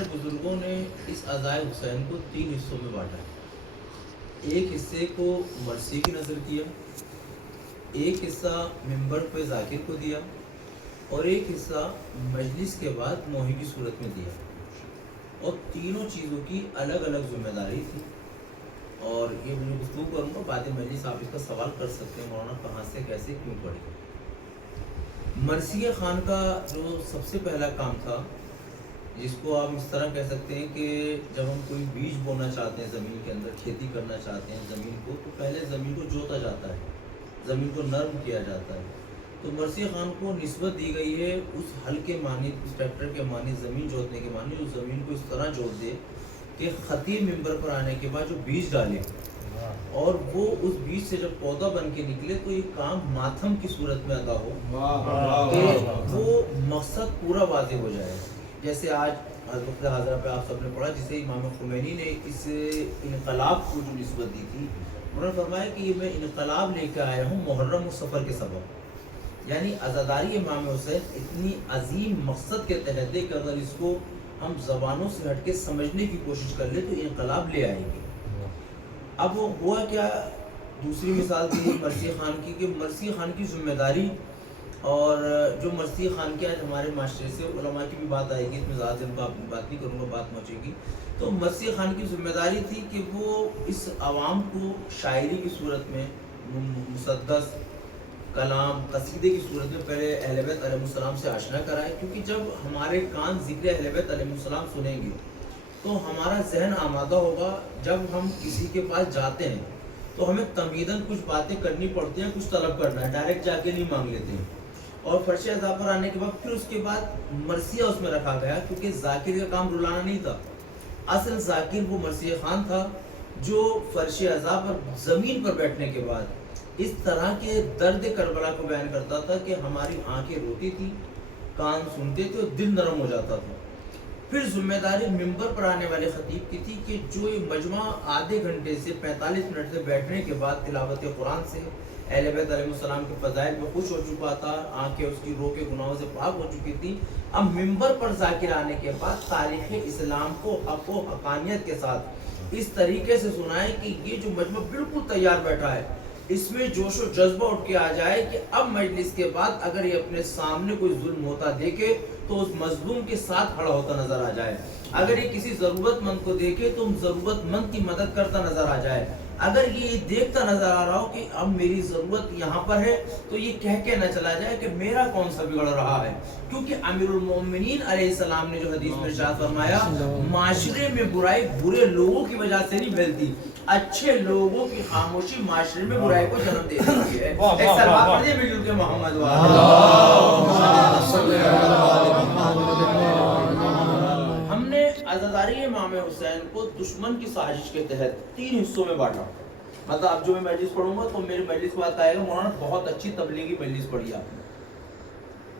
ہمارے بزرگوں نے اس عزائے حسین کو 3 حصوں میں بانٹا ہے۔ ایک حصے کو مرثی کی نظر کیا، ایک حصہ ممبر پہ ذاکر کو دیا، اور ایک حصہ مجلس کے بعد موہی کی صورت میں دیا، اور تینوں چیزوں کی الگ الگ ذمہ داری تھی۔ اور یہ میں گفتگو کروں گا، بعد مجلس آپ اس کا سوال کر سکتے ہیں مولانا کہاں سے کیسے کیوں پڑی۔ مرثیہ خان کا جو سب سے پہلا کام تھا، جس کو آپ اس طرح کہہ سکتے ہیں کہ جب ہم کوئی بیج بونا چاہتے ہیں، زمین کے اندر کھیتی کرنا چاہتے ہیں زمین کو، تو پہلے زمین کو جوتا جاتا ہے، زمین کو نرم کیا جاتا ہے۔ تو مرثیہ خان کو نسبت دی گئی ہے اس ہل کے معنی، اس ٹریکٹر کے معنی، زمین جوتنے کے معنی، اس زمین کو اس طرح جوت دے کہ خطیب ممبر پر آنے کے بعد جو بیج ڈالے اور وہ اس بیج سے جب پودا بن کے نکلے تو یہ کام ماتھم کی صورت میں ادا ہو کہ وہ مقصد پورا واضح ہو جائے۔ جیسے آج وقت حاضرہ پہ آپ سب نے پڑھا، جسے امام خمینی نے اس انقلاب کو جو نسبت دی تھی، انہوں نے فرمایا کہ یہ میں انقلاب لے کے آیا ہوں محرم و سفر کے سبب، یعنی عزاداری امام حسین اتنی عظیم مقصد کے تحت ہے کہ اگر اس کو ہم زبانوں سے ہٹ کے سمجھنے کی کوشش کر لیں تو انقلاب لے آئیں گے۔ اب وہ ہوا کیا، دوسری مثال تھی مرثیہ خان کی، کہ مرثیہ خان کی ذمہ داری، اور جو مرثیہ خان کے آج ہمارے معاشرے سے علماء کی بھی بات آئے گی، اس میں زیادہ دن کا بات نہیں کروں گا، بات پہنچے گی۔ تو مرثیہ خان کی ذمہ داری تھی کہ وہ اس عوام کو شاعری کی صورت میں، مسدس، کلام، قصیدے کی صورت میں پہلے اہل بیت علیہ السلام سے آشنا کرائے، کیونکہ جب ہمارے کان ذکر اہل بیت علیہ السلام سنیں گے تو ہمارا ذہن آمادہ ہوگا۔ جب ہم کسی کے پاس جاتے ہیں تو ہمیں تمہیداً کچھ باتیں کرنی پڑتی ہیں، کچھ طلب کرنا ہے، ڈائریکٹ جا کے نہیں مانگ لیتے ہیں۔ اور فرش عزا پر آنے کے بعد پھر اس کے بعد مرثیہ اس میں رکھا گیا، کیونکہ ذاکر کا کام رلانا نہیں تھا، اصل ذاکر وہ مرثیہ خان تھا جو فرش عزا پر زمین پر بیٹھنے کے بعد اس طرح کے درد کربلا کو بیان کرتا تھا کہ ہماری آنکھیں روتی تھی، کان سنتے تھے اور دل نرم ہو جاتا تھا۔ پھر ذمہ داری ممبر پر آنے والے خطیب کی تھی کہ جو یہ مجمع آدھے گھنٹے سے 45 منٹ سے بیٹھنے کے بعد تلاوت قرآن سے اہل بیت علیہ السلام کے فضائل میں خوش ہو چکا تھا، آنکھیں اس کی رو کے گناہوں سے پاک ہو چکی تھی، اب ممبر پر ذاکر آنے کے بعد تاریخ اسلام کو حق و حقانیت کے ساتھ اس طریقے سے سنائے کہ یہ جو مجمع بالکل تیار بیٹھا ہے، اس میں جوش و جذبہ اٹھ کے آ جائے کہ اب مجلس کے بعد اگر یہ اپنے سامنے کوئی ظلم ہوتا دیکھے تو اس مظلوم کے ساتھ کھڑا ہوتا نظر آ جائے، اگر یہ کسی ضرورت مند کو دیکھے تو ضرورت مند کی مدد کرتا نظر آ جائے، اگر یہ دیکھتا نظر آ رہا ہو کہ اب میری ضرورت یہاں پر ہے تو یہ کہہ کے نہ چلا جائے کہ میرا کون سا بگڑ رہا ہے، کیونکہ امیر المومنین علیہ السلام نے جو حدیث میں ارشاد فرمایا، معاشرے میں برائی برے لوگوں کی وجہ سے نہیں پھیلتی، اچھے لوگوں کی خاموشی معاشرے میں برائی کو جنم دے دیتی ہے۔ ایک سلوات پڑھیے مل کے محمد ہم نے عزاداری امام حسین کو دشمن کی سازش کے تحت 3 حصوں میں بانٹا۔ مطلب اب جو میں مجلس پڑھوں گا تو میری مجلس کو بات آئے گا مولانا بہت اچھی تبلیغی مجلس پڑھی آپ نے،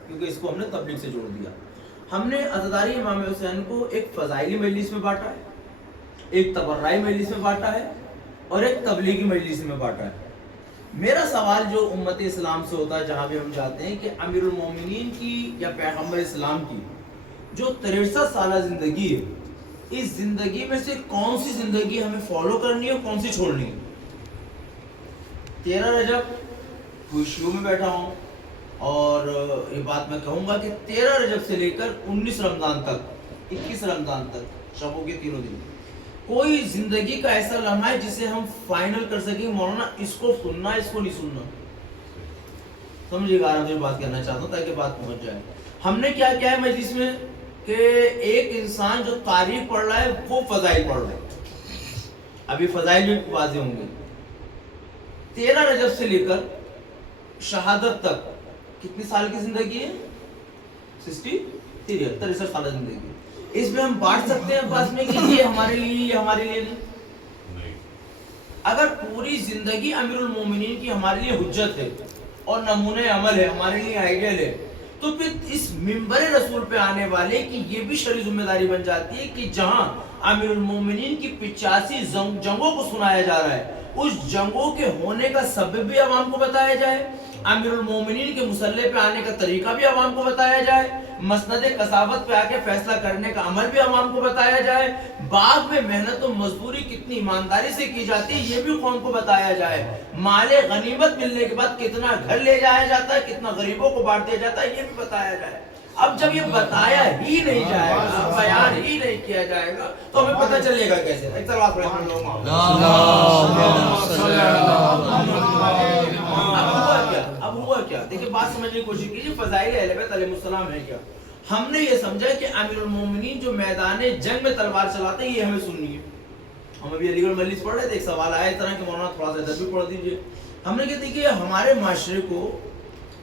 کیونکہ اس کو ہم نے تبلیغ سے جوڑ دیا۔ ہم نے عزاداری امام حسین کو ایک فضائلی مجلس میں بانٹا ہے، ایک تبرعی مجلس میں بانٹا ہے، اور ایک تبلیغی مجلس میں بانٹا ہے۔ میرا سوال جو امت اسلام سے ہوتا ہے جہاں بھی ہم جاتے ہیں کہ امیر المومنین کی یا پیغمبر اسلام کی جو 63 سالہ زندگی ہے، اس زندگی میں سے کون سی زندگی ہمیں فالو کرنی ہے اور کون سی چھوڑنی ہے؟ 13 رجب خوشیوں میں بیٹھا ہوں، اور یہ بات میں کہوں گا کہ 13 رجب سے لے کر 19 رمضان تک، 21 رمضان تک، شبوں کے تینوں دن، کوئی زندگی کا ایسا لمحہ ہے جسے ہم فائنل کر سکیں مولانا اس کو سننا اس کو نہیں سننا؟ سمجھے گا، میں بات کرنا چاہتا ہوں تاکہ بات پہنچ جائے۔ ہم نے کیا کیا ہے مجلس میں کہ ایک انسان جو تاریخ پڑھ رہا ہے وہ فضائل پڑھ رہا ہے، ابھی فضائل بھی واضح ہوں گے۔ 13 رجب سے لے کر شہادت تک کتنی سال کی زندگی ہے؟ 63 سالہ زندگی۔ اس میں ہم بانٹ سکتے ہیں بس میں کہ یہ ہمارے لیے یہ ہمارے لیے نہیں۔ اگر پوری زندگی امیر المومنین کی ہمارے لیے حجت ہے اور نمونہ عمل ہے، ہمارے لیے آئیڈیل ہے، تو پھر اس منبر رسول پہ آنے والے کی یہ بھی شرعی ذمہ داری بن جاتی ہے کہ جہاں امیر المومنین کی 85 جنگوں کو سنایا جا رہا ہے، اس جنگوں کے ہونے کا سبب بھی عوام کو بتایا جائے، امیر المومنین کے مسلح پہ آنے کا طریقہ بھی عوام کو بتایا جائے، مسند قصاوت پہ آ کے فیصلہ کرنے کا عمل بھی عوام کو بتایا جائے، باغ میں محنت و مزدوری کتنی ایمانداری سے کی جاتی ہے یہ بھی قوم کو بتایا جائے، مال غنیمت ملنے کے بعد کتنا گھر لے جایا جاتا ہے، کتنا غریبوں کو بانٹ دیا جاتا ہے یہ بھی بتایا جائے۔ اب جب یہ بتایا ہی نہیں جائے گا، بیان ہی نہیں کیا جائے گا تو ہمیں پتہ چلے گا کیسے؟ ایک سلوات پڑھیں اب ہوا کیا؟ دیکھیں بات سمجھنے کی کوشش کیجیے، فضائل اہل بیت علیہ السلام ہے کیا؟ ہم نے یہ سمجھا کہ امیر المومنین جو میدان جنگ میں تلوار چلاتے ہیں یہ ہمیں سننی ہے۔ ہم ابھی علی گڑھ مجلس پڑھ رہے تھے، ایک سوال آیا اس طرح کہ مولانا تھوڑا سا ادب بھی پڑھ دیجیے۔ ہم نے کہا کہ ہمارے معاشرے کو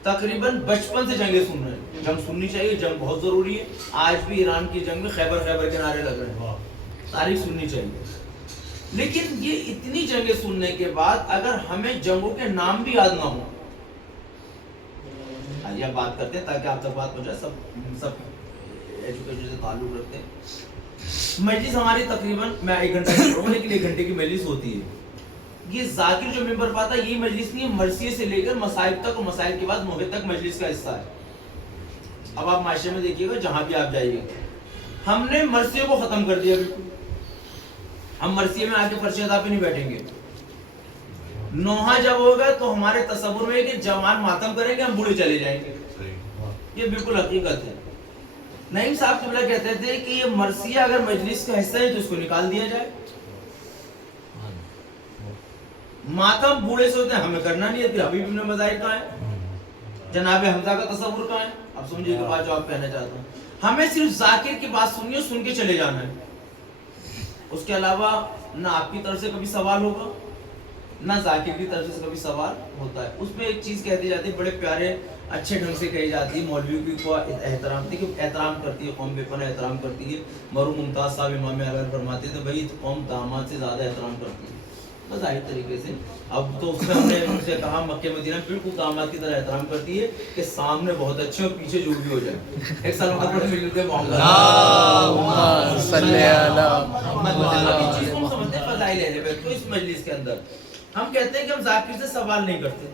تقریباً بچپن سے جنگیں سن رہے ہیں، جنگ سننی چاہیے، جنگ بہت ضروری ہے۔ آج بھی ایران کی جنگ میں خیبر کے نعرے لگ رہے ہیں، تاریخ سننی چاہیے۔ لیکن یہ اتنی جنگیں سننے کے بعد اگر ہمیں جنگوں کے نام بھی یاد نہ ہوں، آئیے اب بات کرتے ہیں تاکہ آپ تک بات ہو جائے، سب ایجوکیشن سے تعلق رکھتے ہیں۔ مجلس ہماری تقریباً میں 1 گھنٹہ پڑھوں لیکن 1 گھنٹے کی مجلس ہوتی ہے۔ یہ ذاکر جو ممبر پاتا ہے یہ مجلس نہیں ہے، مرثیے سے لے کر مسائل تک اور مسائل کے بعد موقع تک مجلس کا حصہ ہے۔ اب آپ معاشرے میں دیکھیے گا جہاں بھی آپ جائیے گا، ہم نے مرثیے کو ختم کر دیا بالکل۔ ہم مرثیے میں آ کے فرش ادا پہ نہیں بیٹھیں گے۔ نوحہ جب ہوگا تو ہمارے تصور میں ہے کہ جوان ماتم کریں گے، ہم بوڑھے چلے جائیں گے۔ یہ بالکل حقیقت ہے۔ نعیم صاحب قبلہ کہتے تھے کہ یہ مرثیہ اگر مجلس کا حصہ ہے تو اس کو نکال دیا جائے۔ ماتم بوڑھے سے ہوتے ہیں، ہمیں کرنا نہیں ہے۔ پھر حبیب ابن مظاہر کہاں ہے؟ جناب حمزہ کا تصور کہاں ہے؟ اب سمجھیے کہ بات جو آپ کہنا چاہتا ہوں، ہمیں صرف ذاکر کی بات سننی ہے، سن کے چلے جانا ہے۔ اس کے علاوہ نہ آپ کی طرف سے کبھی سوال ہوگا نہ ذاکر کی طرف سے کبھی سوال ہوتا ہے۔ اس میں ایک چیز کہتی جاتی ہے، بڑے پیارے اچھے ڈھنگ سے کہی جاتی ہے، مولوی کو احترام تھی کہ احترام کرتی ہے قوم، بے پناہ احترام کرتی ہے۔ مرحوم ممتاز صاحب امام اعلیٰ فرماتے تھے بھائی قوم داماد سے زیادہ احترام کرتی ہے، ظاہر طریقے سے۔ اب تو اس میں ہم نے ان سے کہا مکہ مدینہ بالکل داماد کی طرح احترام کرتی ہے کہ سامنے بہت اچھے اور پیچھے جو بھی ہو جائے۔ ایک سلوات پڑھ مل کے اللہم صلی علی محمد۔ اب اس چیز کو ہم سمجھتے ہیں فضائل اہل بیت کو۔ اس مجلس کے اندر ہم کہتے ہیں کہ ہم ذاکر سے سوال نہیں کرتے۔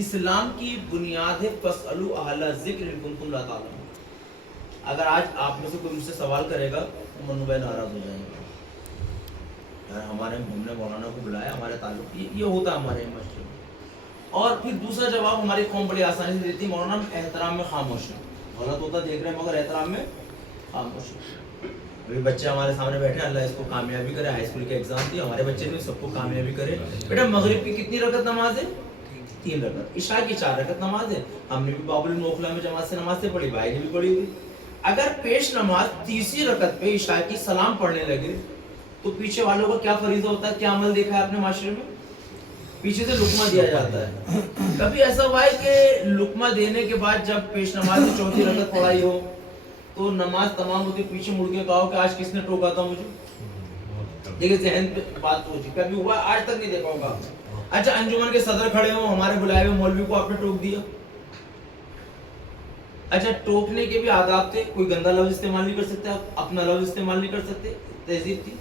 اسلام کی بنیاد ہے فاسألوا اہل الذکر ان کنتم لا تعلمون۔ اگر آج آپ میں سے کوئی مجھ سے سوال کرے گا تو منو بھائی ناراض ہو جائیں گے، یار ہمارے ہم نے مولانا کو بلایا، ہمارے تعلق یہ ہوتا ہے ہمارے مسجد میں۔ اور پھر دوسرا جواب ہماری قوم بڑی آسانی سے دیتی ہے، مولانا ہم احترام میں خاموش ہیں۔ غلط ہوتا دیکھ رہے ہیں مگر احترام میں خاموش ہیں۔ ابھی بچے ہمارے سامنے بیٹھے ہیں، اللہ اس کو کامیابی کرے، ہائی اسکول کے ایگزام دی، ہمارے بچے نے سب کو کامیابی کرے۔ بیٹا مغرب کی کتنی رکعت نماز ہے؟ 3 رکعت۔ عشاء کی 4 رکعت نماز ہے۔ ہم نے بھی باب الموخلا میں جماعت سے نماز سے پڑھی، بھائی نے بھی پڑھی ہوئی۔ اگر پیش نماز تیسری رکعت پہ عشاء کی سلام پڑھنے لگے تو پیچھے والوں کا کیا فریضہ ہوتا ہے؟ کیا عمل دیکھا ہے آپ نے معاشرے میں؟ پیچھے سے لقمہ دیا جاتا ہے۔ کبھی ایسا ہوا ہے کہ لقمہ دینے کے بعد جب پیش نماز کی 4تھی رکعت پڑھائی ہو تو نماز تمام ہوتی پیچھے مڑ کے کہا کہ آج کس نے ٹوکا تھا مجھے؟ دیکھیں ذہن پہ بات پہنچی، کبھی ہوا؟ آج تک نہیں دیکھا ہوگا۔ اچھا انجمن کے صدر کھڑے ہوں، ہمارے بلائے ہوئے مولوی کو آپ نے ٹوک دیا۔ اچھا ٹوکنے کے بھی آداب تھے، کوئی گندا لفظ استعمال نہیں کر سکتے، آپ اپنا لفظ استعمال نہیں کر سکتے، تہذیب تھی۔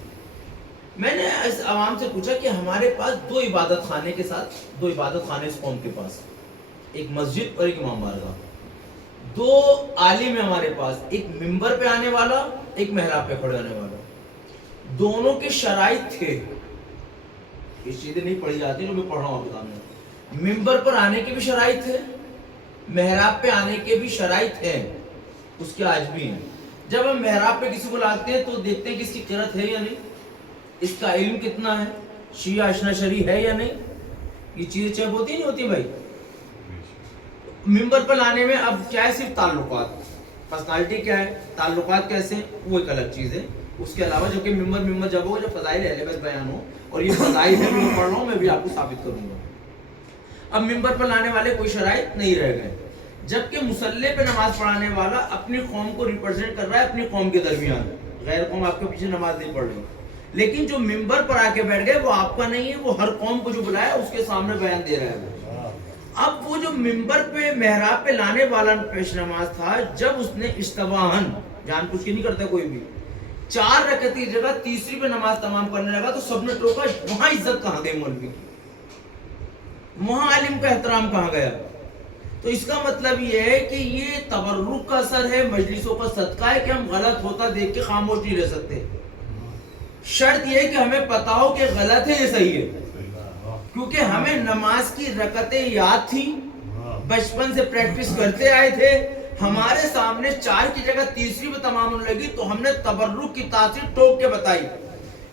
میں نے اس عوام سے پوچھا کہ ہمارے پاس 2 عبادت خانے کے ساتھ 2 عبادت خانے اس قوم کے پاس، ایک مسجد اور ایک امام بارگاہ، 2 عالم ہے ہمارے پاس، ایک ممبر پہ آنے والا، ایک محراب پہ کھڑے ہونے والا۔ دونوں کے شرائط تھے، یہ چیزیں نہیں پڑھی جاتی جو میں پڑھ رہا ہوں آپ کے سامنے۔ ممبر پر آنے کے بھی شرائط تھے، محراب پہ آنے کے بھی شرائط ہیں، اس کے آج بھی ہیں۔ جب ہم محراب پہ کسی کو لاتے ہیں تو دیکھتے ہیں کہ اس کی قرأت ہے یا نہیں، اس کا علم کتنا ہے، شیعہ اشنا شریع ہے یا نہیں، یہ چیزیں چیک ہوتی نہیں ہوتی بھائی۔ ممبر پر لانے میں اب کیا ہے، صرف تعلقات، پرسنالٹی کیا ہے، تعلقات کیسے، وہ ایک الگ چیز ہے۔ اس کے علاوہ جو کہ ممبر جب ہو، جب فضائل اہل بیت بیان ہو، اور یہ فضائل ہے میں پڑھ رہا ہوں، میں بھی آپ کو ثابت کروں گا۔ اب ممبر پر لانے والے کوئی شرائط نہیں رہ گئے، جبکہ مصلی پہ نماز پڑھانے والا اپنی قوم کو ریپرزینٹ کر رہا ہے اپنی قوم کے درمیان، غیر قوم آپ کے پیچھے نماز نہیں پڑھ رہی، لیکن جو ممبر پر آ کے بیٹھ گئے وہ آپ کا نہیں ہے، وہ ہر قوم کو جو بلایا اس کے سامنے بیان دے رہا ہے۔ اب وہ جو ممبر پہ محراب پہ لانے والا پیش نماز تھا، جب اس نے اشتباہن، جان کچھ کی نہیں کرتا کوئی بھی، 4 رکعت کی جگہ تیسری پہ نماز تمام کرنے لگا تو سب نے ٹوکا، وہاں عزت کہاں گئی مولوی کی، وہاں عالم کا احترام کہاں گیا؟ تو اس کا مطلب یہ ہے کہ یہ تبرک کا اثر ہے، مجلسوں کا صدقہ ہے کہ ہم غلط ہوتا دیکھ کے خاموش نہیں رہ سکتے. شرط یہ ہے کہ ہمیں پتا ہو کہ غلط ہے یہ صحیح ہے، کیونکہ ہمیں نماز کی رکعتیں یاد تھیں، بچپن سے پریکٹس کرتے آئے تھے. ہمارے سامنے 4 کی جگہ تیسری میں تمام ہونے لگی تو ہم نے تبرک کی تاثیر ٹوک کے بتائی.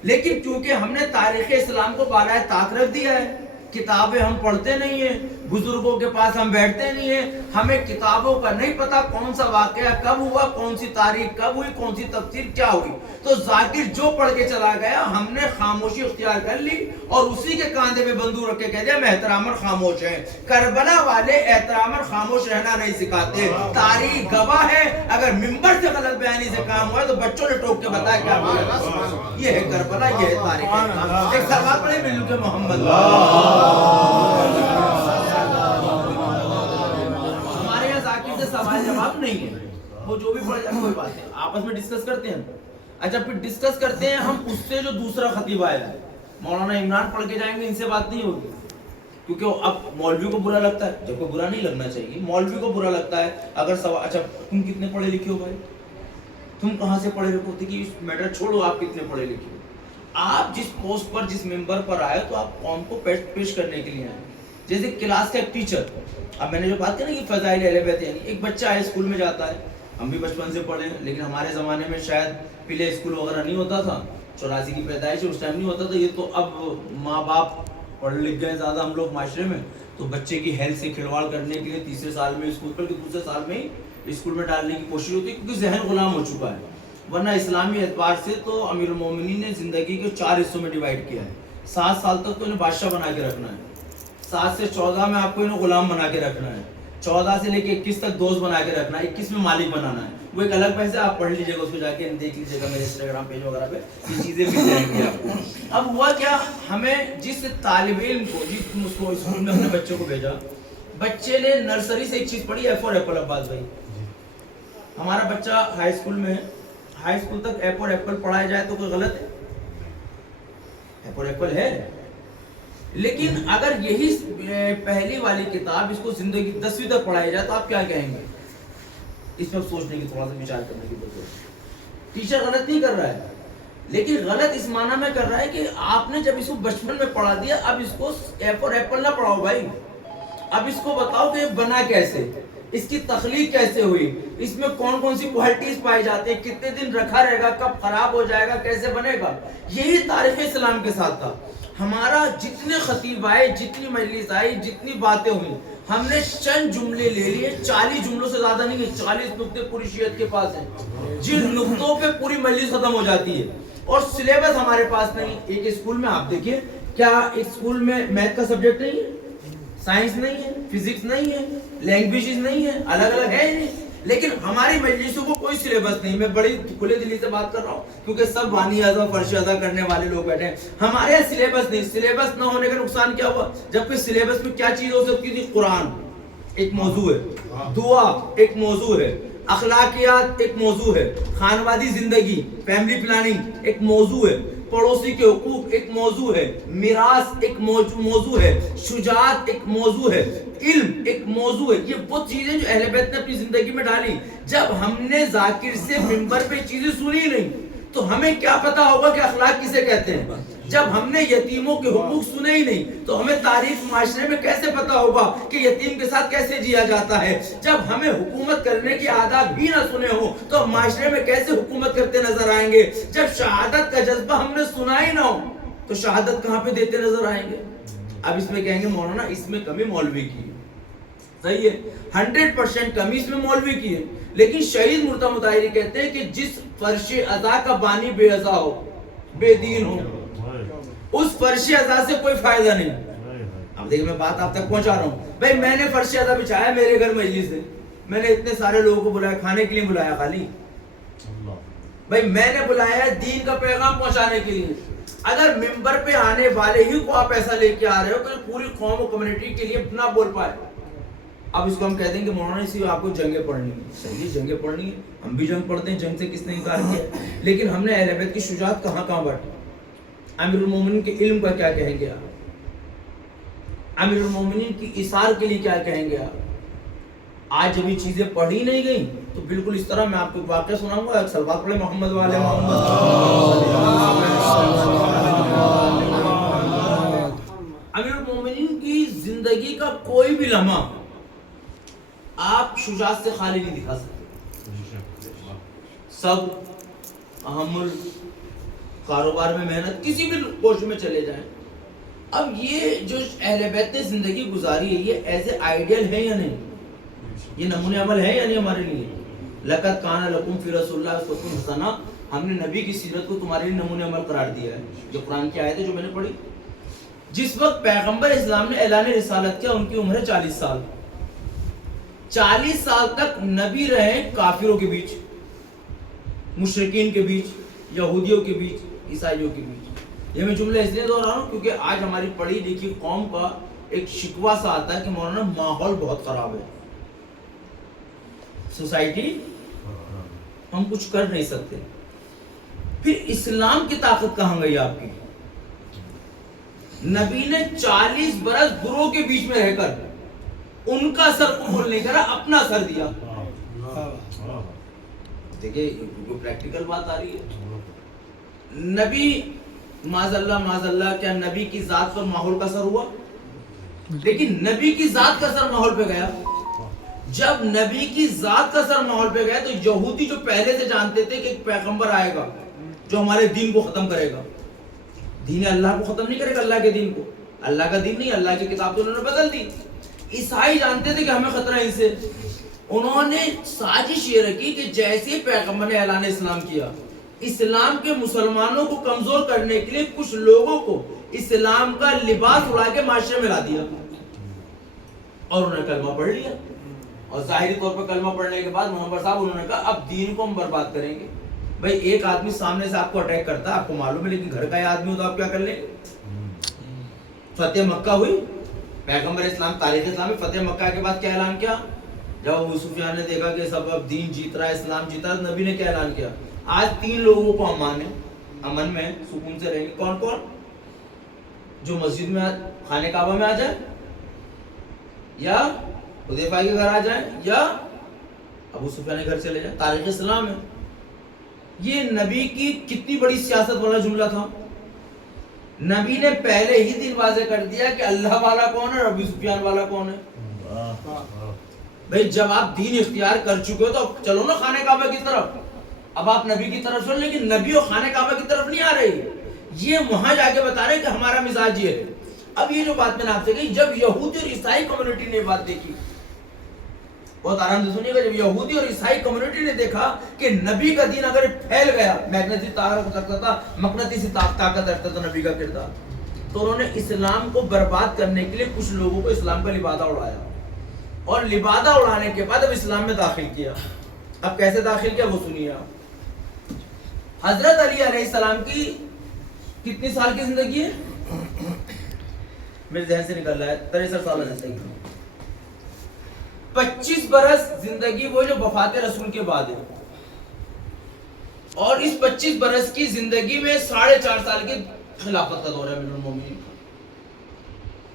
لیکن کیونکہ ہم نے تاریخ اسلام کو بالائے طاق رکھ دیا ہے، کتابیں ہم پڑھتے نہیں ہیں، بزرگوں کے پاس ہم بیٹھتے نہیں ہیں، ہمیں کتابوں کا نہیں پتا کون سا واقعہ کب ہوا، کون سی تاریخ کب ہوئی، کون سی تفسیر کیا ہوئی. تو ذاکر جو پڑھ کے چلا گیا ہم نے خاموشی اختیار کر لی اور اسی کے کاندھے پہ بندوق رکھ کے کہہ دیا میں احتراماً خاموش ہیں. کربلا والے احتراماً خاموش رہنا نہیں سکھاتے. تاریخ گواہ ہے، اگر ممبر سے غلط بیانی سے کام ہوا تو بچوں نے ٹوک کے بتایا کیا ہوا. یہ ہے کربلا، یہ ہے تاریخ. ایک سوال پڑھے ملو کے محمد ہمارے یہاں ذاکر سے سوال جواب نہیں ہے، وہ جو بھی پڑھ جائے کوئی بات نہیں، آپس میں ڈسکس کرتے ہیں. اچھا پھر ڈسکس کرتے ہیں ہم اس سے جو دوسرا خطیب آیا ہے، مولانا عمران پڑھ کے جائیں گے، ان سے بات نہیں ہوگی. کیونکہ اب مولوی کو برا لگتا ہے، جب کو برا نہیں لگنا چاہیے، مولوی کو برا لگتا ہے اگر سوال. اچھا تم کتنے پڑھے لکھے ہو بھائی، تم کہاں سے پڑھے لکھے ہوتے کہ میٹر چھوڑو آپ کتنے پڑھے لکھے ہو. آپ جس پوسٹ پر جس ممبر پر آئے تو آپ قوم کو پیش کرنے کے لیے آئے. جیسے کلاس کا ایک ٹیچر، اب میں نے جو بات کی نا کہ فضائل اہل بیت، یعنی ایک بچہ ہے اسکول میں جاتا ہے، ہم بھی بچپن سے پڑھے ہیں لیکن ہمارے زمانے میں شاید پلے اسکول وغیرہ نہیں ہوتا تھا، 84 کی پیدائش ہے، اس ٹائم نہیں ہوتا تھا. یہ تو اب ماں باپ پڑھ لکھ گئے زیادہ ہم لوگ معاشرے میں، تو بچے کی ہیلتھ سے کھلواڑ کرنے کے لیے تیسرے سال میں اسکول پر، دوسرے سال میں ہی اسکول میں ڈالنے کی کوشش ہوتی ہے کیونکہ ذہن غلام ہو چکا ہے. ورنہ اسلامی اعتبار سے تو امیر المومنین نے زندگی کے 4 حصوں میں ڈیوائیڈ کیا ہے. 7 سال تک تو انہیں بادشاہ بنا کے رکھنا ہے، 7 سے 14 میں آپ کو انہیں غلام بنا کے رکھنا ہے، 14 سے لے کے 21 تک دوست بنا کے رکھنا ہے، 21 میں مالک بنانا ہے. وہ ایک الگ پیسے آپ پڑھ لیجیے گا، اس کو جا کے دیکھ لیجیے گا میرے انسٹاگرام پیج وغیرہ پہ، یہ چیزیں مل جائیں گی آپ کو. اب ہوا کیا، ہمیں جس طالب علم کو جس کو اسکول میں اپنے بچوں کو بھیجا، بچے نے نرسری سے ایک چیز پڑھی، ایف اور ایپل. عباس بھائی ہمارا بچہ ہائی اسکول میں ہے، ہائی اسکول تک ایپ اور ایپل پڑھایا جائے تو کوئی غلط ہے؟ ایپ اور ایپل ہے، لیکن اگر یہی پہلی والی کتاب اس کو زندگی 10ویں تک پڑھائی جائے تو آپ کیا کہیں گے؟ اس میں سوچنے کی، تھوڑا سا وچار کرنے کی ضرورت ہے. ٹیچر غلط نہیں کر رہا ہے، لیکن غلط اس معنی میں کر رہا ہے کہ آپ نے جب اس کو بچپن میں پڑھا دیا، اب اس کو ایپ اور ایپل نہ پڑھاؤ بھائی. اب اس کو بتاؤ کہ یہ بنا کیسے، اس کی تخلیق کیسے ہوئی، اس میں کون کون سی کوالٹیز پائی جاتی ہیں، کتنے دن رکھا رہے گا، کب خراب ہو جائے گا، کیسے بنے گا. یہی تاریخ اسلام کے ساتھ تھا. ہمارا جتنے خطیب آئے، جتنی مجلس آئی، جتنی باتیں ہوئی، ہم نے چند جملے لے لیے، 40 جملوں سے زیادہ نہیں ہے، 40 نقطے پوری شیعت کے پاس ہیں، جن نقطوں پہ پوری مجلس ختم ہو جاتی ہے. اور سلیبس ہمارے پاس نہیں. ایک اسکول میں آپ دیکھیے، کیا اسکول میں میتھ کا سبجیکٹ نہیں ہے، سائنس نہیں ہے، فزکس نہیں ہے، لینگویجز نہیں ہے، الگ الگ ہے نہیں. لیکن ہماری مجلسوں کو کوئی سلیبس نہیں. میں بڑی کھلے دلی سے بات کر رہا ہوں کیونکہ سب بانی اعضا فرش ادا کرنے والے لوگ بیٹھے ہیں. ہمارے یہاں سلیبس نہیں. سلیبس نہ ہونے کا نقصان کیا ہوا، جبکہ سلیبس میں کیا چیز ہو سکتی تھی؟ قرآن ایک موضوع ہے، دعا ایک موضوع ہے، اخلاقیات ایک موضوع ہے، خانوادی زندگی فیملی پلاننگ ایک موضوع ہے، پڑوسی کے حقوق ایک موضوع ہے، میراث ایک موضوع ہے، شجاعت ایک موضوع ہے، علم ایک موضوع ہے. یہ وہ چیزیں جو اہل بیت نے اپنی زندگی میں ڈالی. جب ہم نے ذاکر سے منبر پہ چیزیں سنی نہیں تو ہمیں کیا پتا ہوگا کہ اخلاق کسے کہتے ہیں. جب ہم نے یتیموں کے حقوق سنے ہی نہیں تو ہمیں تاریخ معاشرے میں کیسے پتا ہوگا کہ یتیم کے ساتھ کیسے جیا جاتا ہے. جب ہمیں حکومت کرنے کی آداب بھی نہ سنے ہو تو معاشرے میں کیسے حکومت کرتے نظر آئیں گے. جب شہادت کا جذبہ ہم نے سنا ہی نہ ہو تو شہادت کہاں پہ دیتے نظر آئیں گے. اب اس میں کہیں گے مولانا اس میں کمی مولوی کی ہے. صحیح ہے، 100% کمی اس میں مولوی کی ہے. لیکن شہید مرتضی مطہری کہتے ہیں کہ جس فرش ادا کا بانی بے عزا ہو، بے دین ہو، اس فرش ادا سے کوئی فائدہ نہیں. اب دیکھیں میں بات آپ تک پہنچا رہا ہوں. بھائی میں نے فرش ادا بچھایا، میرے گھر مجلس ہے، میں نے اتنے سارے لوگوں کو بلایا، کھانے کے لیے بلایا خالی؟ بھائی میں نے بلایا دین کا پیغام پہنچانے کے لیے. اگر ممبر پہ آنے والے ہی کو آپ ایسا لے کے آ رہے ہو تو پوری قوم و کمیونٹی کے لیے نہ بول پائے. اب اس کو ہم کہہ دیں کہ مولانا اسی آپ کو جنگیں پڑھنی ہیں. صحیح، جنگیں پڑھنی ہیں، ہم بھی جنگ پڑھتے ہیں، جنگ سے کس نے انکار کیا. لیکن ہم نے اہل بیت کی شجاعت کہاں کہاں بانٹی. امیر المومنین کے علم کا کیا کہیں گے آپ؟ امیر المومنین کی اثار کے لیے کیا کہیں گے آپ؟ آج جب یہ چیزیں پڑھی نہیں گئی تو بالکل اس طرح میں آپ کو واقعہ سناؤں گا. سلوات پڑھیں محمد والے محمد. امیر المومنین کی زندگی کا کوئی بھی لمحہ آپ شجاعت سے خالی نہیں دکھا سکتے. سب تحمل، کاروبار میں محنت، کسی بھی کوشش میں چلے جائیں. اب یہ جو اہل بیت نے زندگی گزاری ہے یہ ایسے آئیڈیل ہے یا نہیں؟ یہ نمونہ عمل ہے یا نہیں ہمارے لیے؟ لقد کان لکم فی رسول اللہ اسوۃ حسنہ، ہم نے نبی کی سیرت کو تمہارے لیے نمونہ عمل قرار دیا ہے. جو قرآن کی آیت ہے جو میں نے پڑھی، جس وقت پیغمبر اسلام نے اعلان رسالت کیا ان کی عمر ہے 40 سال. 40 سال تک نبی رہے کافروں کے بیچ، مشرکین کے بیچ، یہودیوں کے بیچ، عیسائیوں کے بیچ. یہ میں جملہ اس لیے دہرا رہا ہوں کیونکہ آج ہماری پڑھی لکھی قوم کا ایک شکوہ سا آتا ہے کہ مولانا ماحول بہت خراب ہے، سوسائٹی ہم کچھ کر نہیں سکتے. پھر اسلام کی طاقت کہاں گئی آپ کی؟ نبی نے 40 برس گروہ کے بیچ میں رہ کر ان کا سر قبول نہیں کرا، اپنا سر دیا. دیکھیں پریکٹیکل بات آ رہی ہے. نبی معاذ اللہ کیا نبی کی ذات پر ماحول کا اثر ہوا؟ لیکن نبی کی ذات کا اثر ماحول پہ گیا. جب نبی کی ذات کا اثر ماحول پہ گیا تو یہودی جو پہلے سے جانتے تھے کہ ایک پیغمبر آئے گا جو ہمارے دین کو ختم کرے گا. دین اللہ کو ختم نہیں کرے گا، اللہ کے دین کو. اللہ کا دین نہیں، اللہ کی کتاب تو انہوں نے بدل دی. عیسائی جانتے تھے کہ ہمیں خطرہ ہے ان سے. انہوں نے سازش یہ رکھی کہ جیسے پیغمبر نے اعلان اسلام کیا، اسلام کے مسلمانوں کو کمزور کرنے کے لیے کچھ لوگوں کو اسلام کا لباس اڑا کے معاشرے میں لا دیا اور انہوں نے کلمہ پڑھ لیا. اور ظاہری طور پر کلمہ پڑھنے کے بعد منور صاحب انہوں نے کہا اب دین کو ہم برباد کریں گے. بھائی ایک آدمی سامنے سے آپ کو اٹیک کرتا ہے آپ کو معلوم ہے، لیکن گھر کا یہ آدمی ہو تو آپ کیا کر لیں گے؟ فتح مکہ ہوئی، پیغمبر اسلام تاریخ اسلام میں فتح مکہ کے بعد کیا اعلان کیا؟ جب ابو سفیان نے دیکھا کہ سب اب دین جیت رہا ہے، اسلام جیتا ہے، نبی نے کیا اعلان کیا؟ آج 3 لوگوں کو امان ہے، امن میں سکون سے رہیں گے. کون کون؟ جو مسجد میں خانہ کعبہ میں آ جائے، یا حذیفہ کے گھر آ جائیں، یا ابو سفیان کے گھر چلے جائیں. تاریخ اسلام ہے. یہ نبی کی کتنی بڑی سیاست والا جملہ تھا. نبی نے پہلے ہی دن واضح کر دیا کہ اللہ والا کون ہے اور ابو سفیان والا کون ہے. بھئی جب آپ دین اختیار کر چکے ہو تو چلو نا خانہ کعبہ کی طرف. اب آپ نبی کی طرف چلو، لیکن نبی اور خانہ کعبہ کی طرف نہیں آ رہی. یہ وہاں جا کے بتا رہے ہیں کہ ہمارا مزاج یہ ہے. اب یہ جو بات میں نے آپ سے کہی، جب یہودی اور عیسائی کمیونٹی نے بات دیکھی، بہت آرام سے سنیے گا، جب یہودی اور عیسائی کمیونٹی نے دیکھا کہ نبی کا دین اگر پھیل گیا، میگنیٹک طاقت رکھتا تھا، مقناطیسی طاقت رکھتا تھا نبی کا کردار، تو انہوں نے اسلام کو برباد کرنے کے لیے کچھ لوگوں کو اسلام کا لبادہ اڑایا، اور لبادہ اڑانے کے بعد اب اسلام میں داخل کیا. اب کیسے داخل کیا وہ سنیے آپ. حضرت علی علیہ السلام کی کتنی سال کی زندگی ہے؟ میرے ذہن سے نکل رہا ہے 63 سال زندگی. 25 برس زندگی وہ جو وفات رسول کے بعد ہے، اور اس 25 برس کی زندگی میں 4.5 سال کی خلافت کا دور ہے امیر المومنین.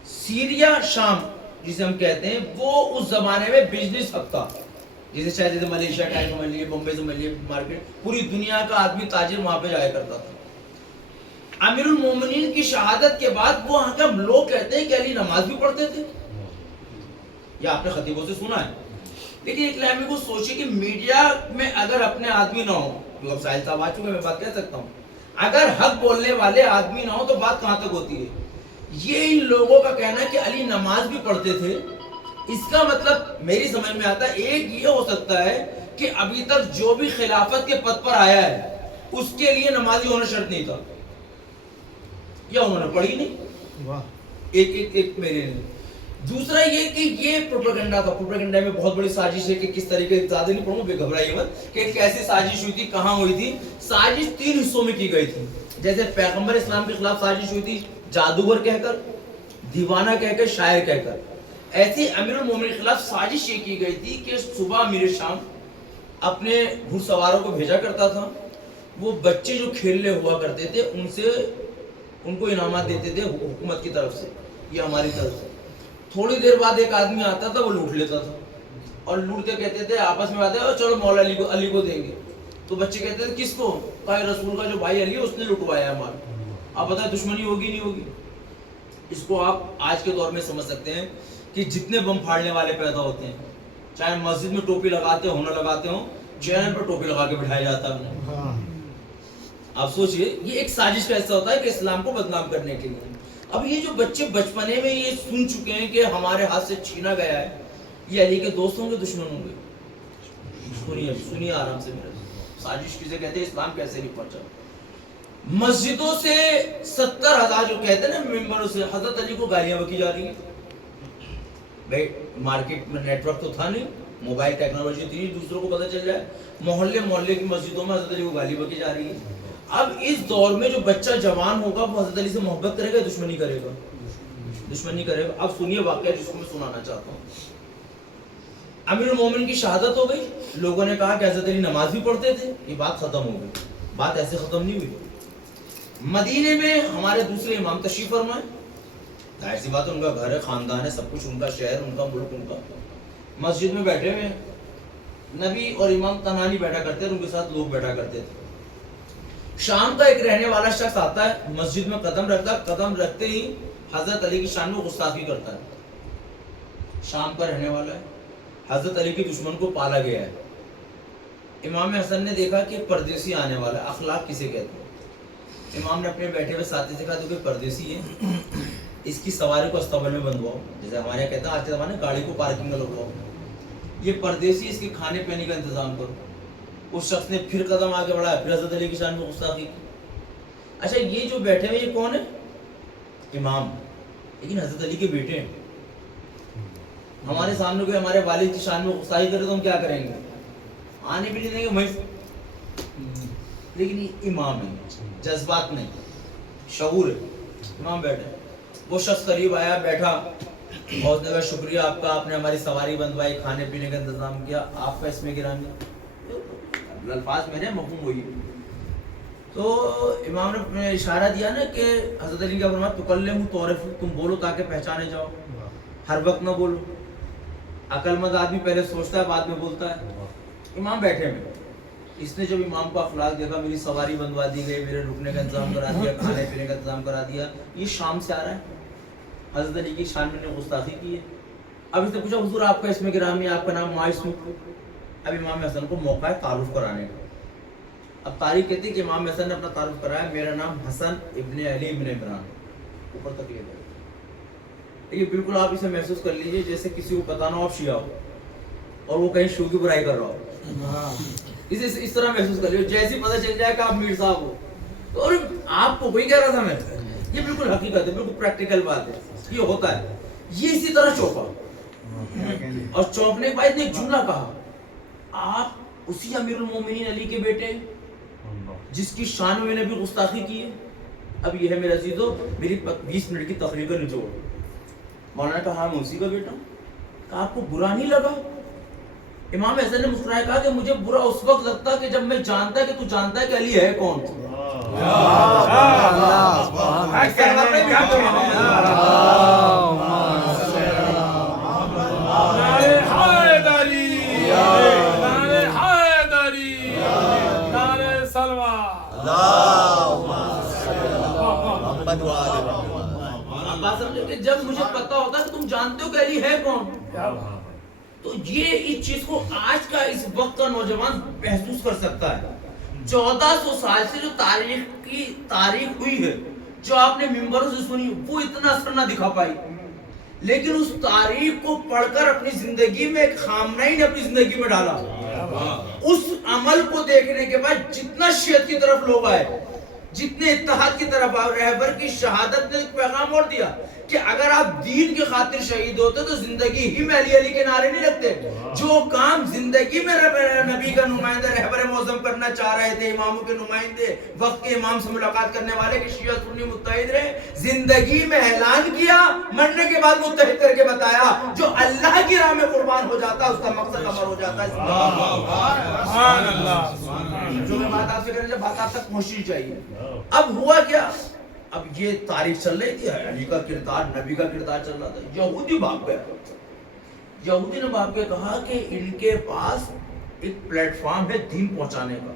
سیریا شام جسے ہم کہتے ہیں، وہ اس زمانے میں بزنس ہب تھا. جیسے شاید جیسے ملیشیا ٹائپ سمجھ لیے، بمبے سمجھ لیے، مارکیٹ، پوری دنیا کا آدمی تاجر وہاں پہ جایا کرتا تھا. امیر المومنین کی شہادت کے بعد وہ وہاں کے لوگ کہتے ہیں کہ علی نماز بھی پڑھتے تھے. یہ آپ نے خطیبوں سے سنا ہے. لیکن ایک لمحے کو سوچیے کہ میڈیا میں اگر اپنے آدمی نہ ہو، جو اب ساحل صاحب آ چکے میں بات کہہ سکتا ہوں، اگر حق بولنے والے آدمی نہ ہو تو بات کہاں تک ہوتی ہے. یہ ان لوگوں کا کہنا ہے کہ علی نماز بھی پڑھتے تھے، اس کا مطلب میری سمجھ میں آتا ہے ایک یہ ہو سکتا ہے کہ ابھی تک جو بھی خلافت کے پد پر آیا ہے اس کے لیے نمازی ہونا شرط نہیں تھا، یا انہوں نے پڑھی نہیں. ایک میرے لیے. دوسرا یہ کہ یہ پروپیگنڈا تھا. پروپیگنڈا میں بہت بڑی سازش ہے کہ کس طریقے سے، زیادہ نہیں پڑھوں، بے گھبرائیے مت، کہ ایک ایسی سازش ہوئی تھی. کہاں ہوئی تھی سازش؟ 3 حصوں میں کی گئی تھی. جیسے پیغمبر اسلام کے خلاف سازش ہوئی تھی جادوگر کہہ کر، دیوانہ کہہ کر، شاعر کہہ کر. ایسے امیر المومنین کے خلاف سازش یہ کی گئی تھی کہ صبح امیر شام اپنے گھڑ سواروں کو بھیجا کرتا تھا، وہ بچے جو کھیلنے ہوا کرتے تھے ان سے ان کو انعامات دیتے تھے حکومت کی طرف سے یا ہماری طرف سے. تھوڑی دیر بعد ایک آدمی آتا تھا وہ لوٹ لیتا تھا. اور لوٹتے کہتے تھے آپس میں آتے ہیں چلو مولا علی کو دیں گے. تو بچے کہتے تھے کس کو؟ کہا رسول کا جو بھائی علی ہے اس نے لٹوایا ہے مال. آپ بتائیں دشمنی ہوگی نہیں ہوگی؟ اس کو آپ آج کے دور میں سمجھ سکتے ہیں کہ جتنے بم پھاڑنے والے پیدا ہوتے ہیں, چاہے مسجد میں ٹوپی لگاتے ہوں نہ لگاتے ہوں, چہرے پر ٹوپی لگا کے بٹھایا جاتا ہے انہیں. آپ سوچئے یہ ایک سازش کا حصہ ہوتا ہے کہ اسلام کو بدنام کرنے کے لیے. اب یہ جو بچے بچپنے میں یہ سن چکے ہیں کہ ہمارے ہاتھ سے چھینا گیا ہے, یہ علی کے دوست ہوں گے دشمن ہوں گے؟ سنیے آرام سے میرے. سازش کسے کہتے ہیں, اسلام کیسے نہیں پہنچا. مسجدوں سے 70,000 جو کہتے ہیں نا ممبروں سے حضرت علی کو گالیاں بکی جا رہی ہیں. بھائی مارکیٹ میں نیٹ ورک تو تھا نہیں, موبائل ٹیکنالوجی تھی, دوسروں کو پتہ چل جائے. محلے کی مسجدوں میں حضرت علی کو گالی بکی جا رہی ہے. اب اس دور میں جو بچہ جوان ہوگا وہ حضرت علی سے محبت کرے گا, دشمنی کرے گا؟ دشمنی کرے گا. اب سنیے واقعہ جس کو میں سنانا چاہتا ہوں. امیر المومنین کی شہادت ہو گئی. لوگوں نے کہا کہ حضرت علی نماز بھی پڑھتے تھے. یہ بات ختم ہو گئی. بات ایسے ختم نہیں ہوئی. مدینے میں ہمارے دوسرے امام تشریف فرمائے. ظاہر سی بات ہے, ان کا گھر ہے, خاندان ہے, سب کچھ ان کا, شہر ان کا, ملک ان کا. مسجد میں بیٹھے ہوئے ہیں. نبی اور امام تنہا نہیں بیٹھا کرتے, ان کے ساتھ لوگ بیٹھا کرتے تھے. شام کا ایک رہنے والا شخص آتا ہے, مسجد میں قدم رکھتا, قدم رکھتے ہی حضرت علی کی شان میں گستاخی کرتا ہے. شام کا رہنے والا ہے, حضرت علی کے دشمن کو پالا گیا ہے. امام حسن نے دیکھا کہ پردیسی آنے والا ہے. اخلاق کسے کہتے ہیں؟ امام نے اپنے بیٹھے ہوئے ساتھی سے کہا تو کہ پردیسی ہے, اس کی سواری کو استقبال میں بندواؤ. جیسے ہمارے یہاں کہتے ہیں آج کے زمانے گاڑی کو پارکنگ میں لگواؤ. یہ پردیسی, اس کے کھانے پینے کا انتظام کرو. اس شخص نے پھر قدم آگے بڑھایا, پھر حضرت علی کی شان میں گستاخی کی. اچھا یہ جو بیٹھے ہوئے یہ کون ہے؟ امام, لیکن حضرت علی کے بیٹے ہیں. ہمارے سامنے کوئی ہمارے والد کی شان میں گستاخی کرے تو ہم کیا کریں گے؟ آنے بھی نہیں دیں گے. لیکن یہ امام ہے, جذبات نہیں, شعور ہے. امام بیٹھے, وہ شخص قریب آیا, بیٹھا, اور اس نے کہا شکریہ آپ کا, آپ نے ہماری سواری بندوائی, کھانے پینے کا انتظام کیا, آپ کا اس میں گرامی. الفاظ میرے مفہوم ہوئی. تو امام نے اشارہ دیا نا کہ حضرت علی کا فرمایا تکلموا تعرفوا, تم بولو تاکہ پہچانے جاؤ, ہر وقت نہ بولو. عقل مند آدمی پہلے سوچتا ہے بعد میں بولتا ہے. امام بیٹھے ہیں, اس نے جب امام کو اخلاق دیکھا, میری سواری بندوا دی گئی, میرے رکنے کا انتظام کرا دیا, کھانے پینے کا انتظام کرا دیا, یہ شام سے آ رہا ہے, حضرت علی کی شان میں نے گستاخی کی ہے. اب اس نے پوچھا حضور آپ کا اسم گرامی, آپ کا نام ماء. اب امام حسن کو موقع ہے تعارف کرانے کا. اب تاریخ کہتی ہے کہ امام حسن نے اپنا تعارف کرایا, میرا نام حسن ابن علی ابن عمران. اوپر تک یہ ہے, بالکل آپ اسے محسوس کر لیجئے جیسے کسی کو پتا نہ ہو آپ شیعہ ہو اور وہ کہیں شیعوں کی برائی کر رہا ہو. اسے اس طرح محسوس کر لیجئے جیسے پتہ چل جائے کہ آپ میر صاحب ہو. اور آپ کو کوئی کہہ رہا تھا, میں یہ بالکل حقیقت ہے, بالکل پریکٹیکل بات ہے, یہ ہوتا ہے. یہ اسی طرح چوپا, اور چوپنے کے بعد نے ایک جملہ کہا, آپ اسی امیر المومنین علی کے بیٹے جس کی شان میں نے بھی گستاخی کی ہے. اب یہ ہے میرے عزیزو میری 20 منٹ کی تقریر کا نچوڑ. مولانا نے کہا میں اسی کا بیٹا ہوں. کہا آپ کو برا نہیں لگا؟ امام حسن نے مسکرائے کہا کہ مجھے برا اس وقت لگتا کہ جب میں جانتا کہ تو جانتا ہے کہ علی ہے کون. جب مجھے پتا ہوتا کہ تم جانتے ہو کہ علی ہے کون. تو یہ اس چیز کو آج کا اس وقت کا نوجوان محسوس کر سکتا ہے. 1400 سال سے جو تاریخ ہوئی ہے, جو آپ نے ممبروں سے سنی, وہ اتنا اثر نہ دکھا پائی. لیکن اس تاریخ کو پڑھ کر اپنی زندگی میں ایک خامنہ نے اپنی زندگی میں ڈالا. اس عمل کو دیکھنے کے بعد جتنا شیعت کی طرف لوگ آئے, جتنے اتحاد کی طرف آئے, رہبر کی شہادت نے ایک پیغام اور دیا کہ اگر آپ دین کی خاطر شہید ہوتے تو زندگی ہی میں علی علی کے نعرے نہیں رکھتے. جو کام زندگی میں نبی کا نمائندہ رہبر معظم کرنا چاہ رہے تھے, اماموں کے نمائندے, وقت کے امام سے ملاقات کرنے والے کہ شیعہ سنی متحد رہے, زندگی میں اعلان کیا, مرنے کے بعد متحد کر کے بتایا جو اللہ کی راہ میں قربان ہو جاتا اس کا مقصد عمر ہو جاتا ہے. سبحان اللہ. جو میں بات آپ سے کریں, جب بات آپ تک پہنچنی چاہیے. اب ہوا کیا, اب یہ تاریخ چل رہی تھی, علی کا کردار, نبی کا کردار چل رہا تھا. یہودی بھاگ گیا. یہودی نے باپ کے کہا کہ ان کے پاس ایک پلیٹ فارم ہے دین پہنچانے کا،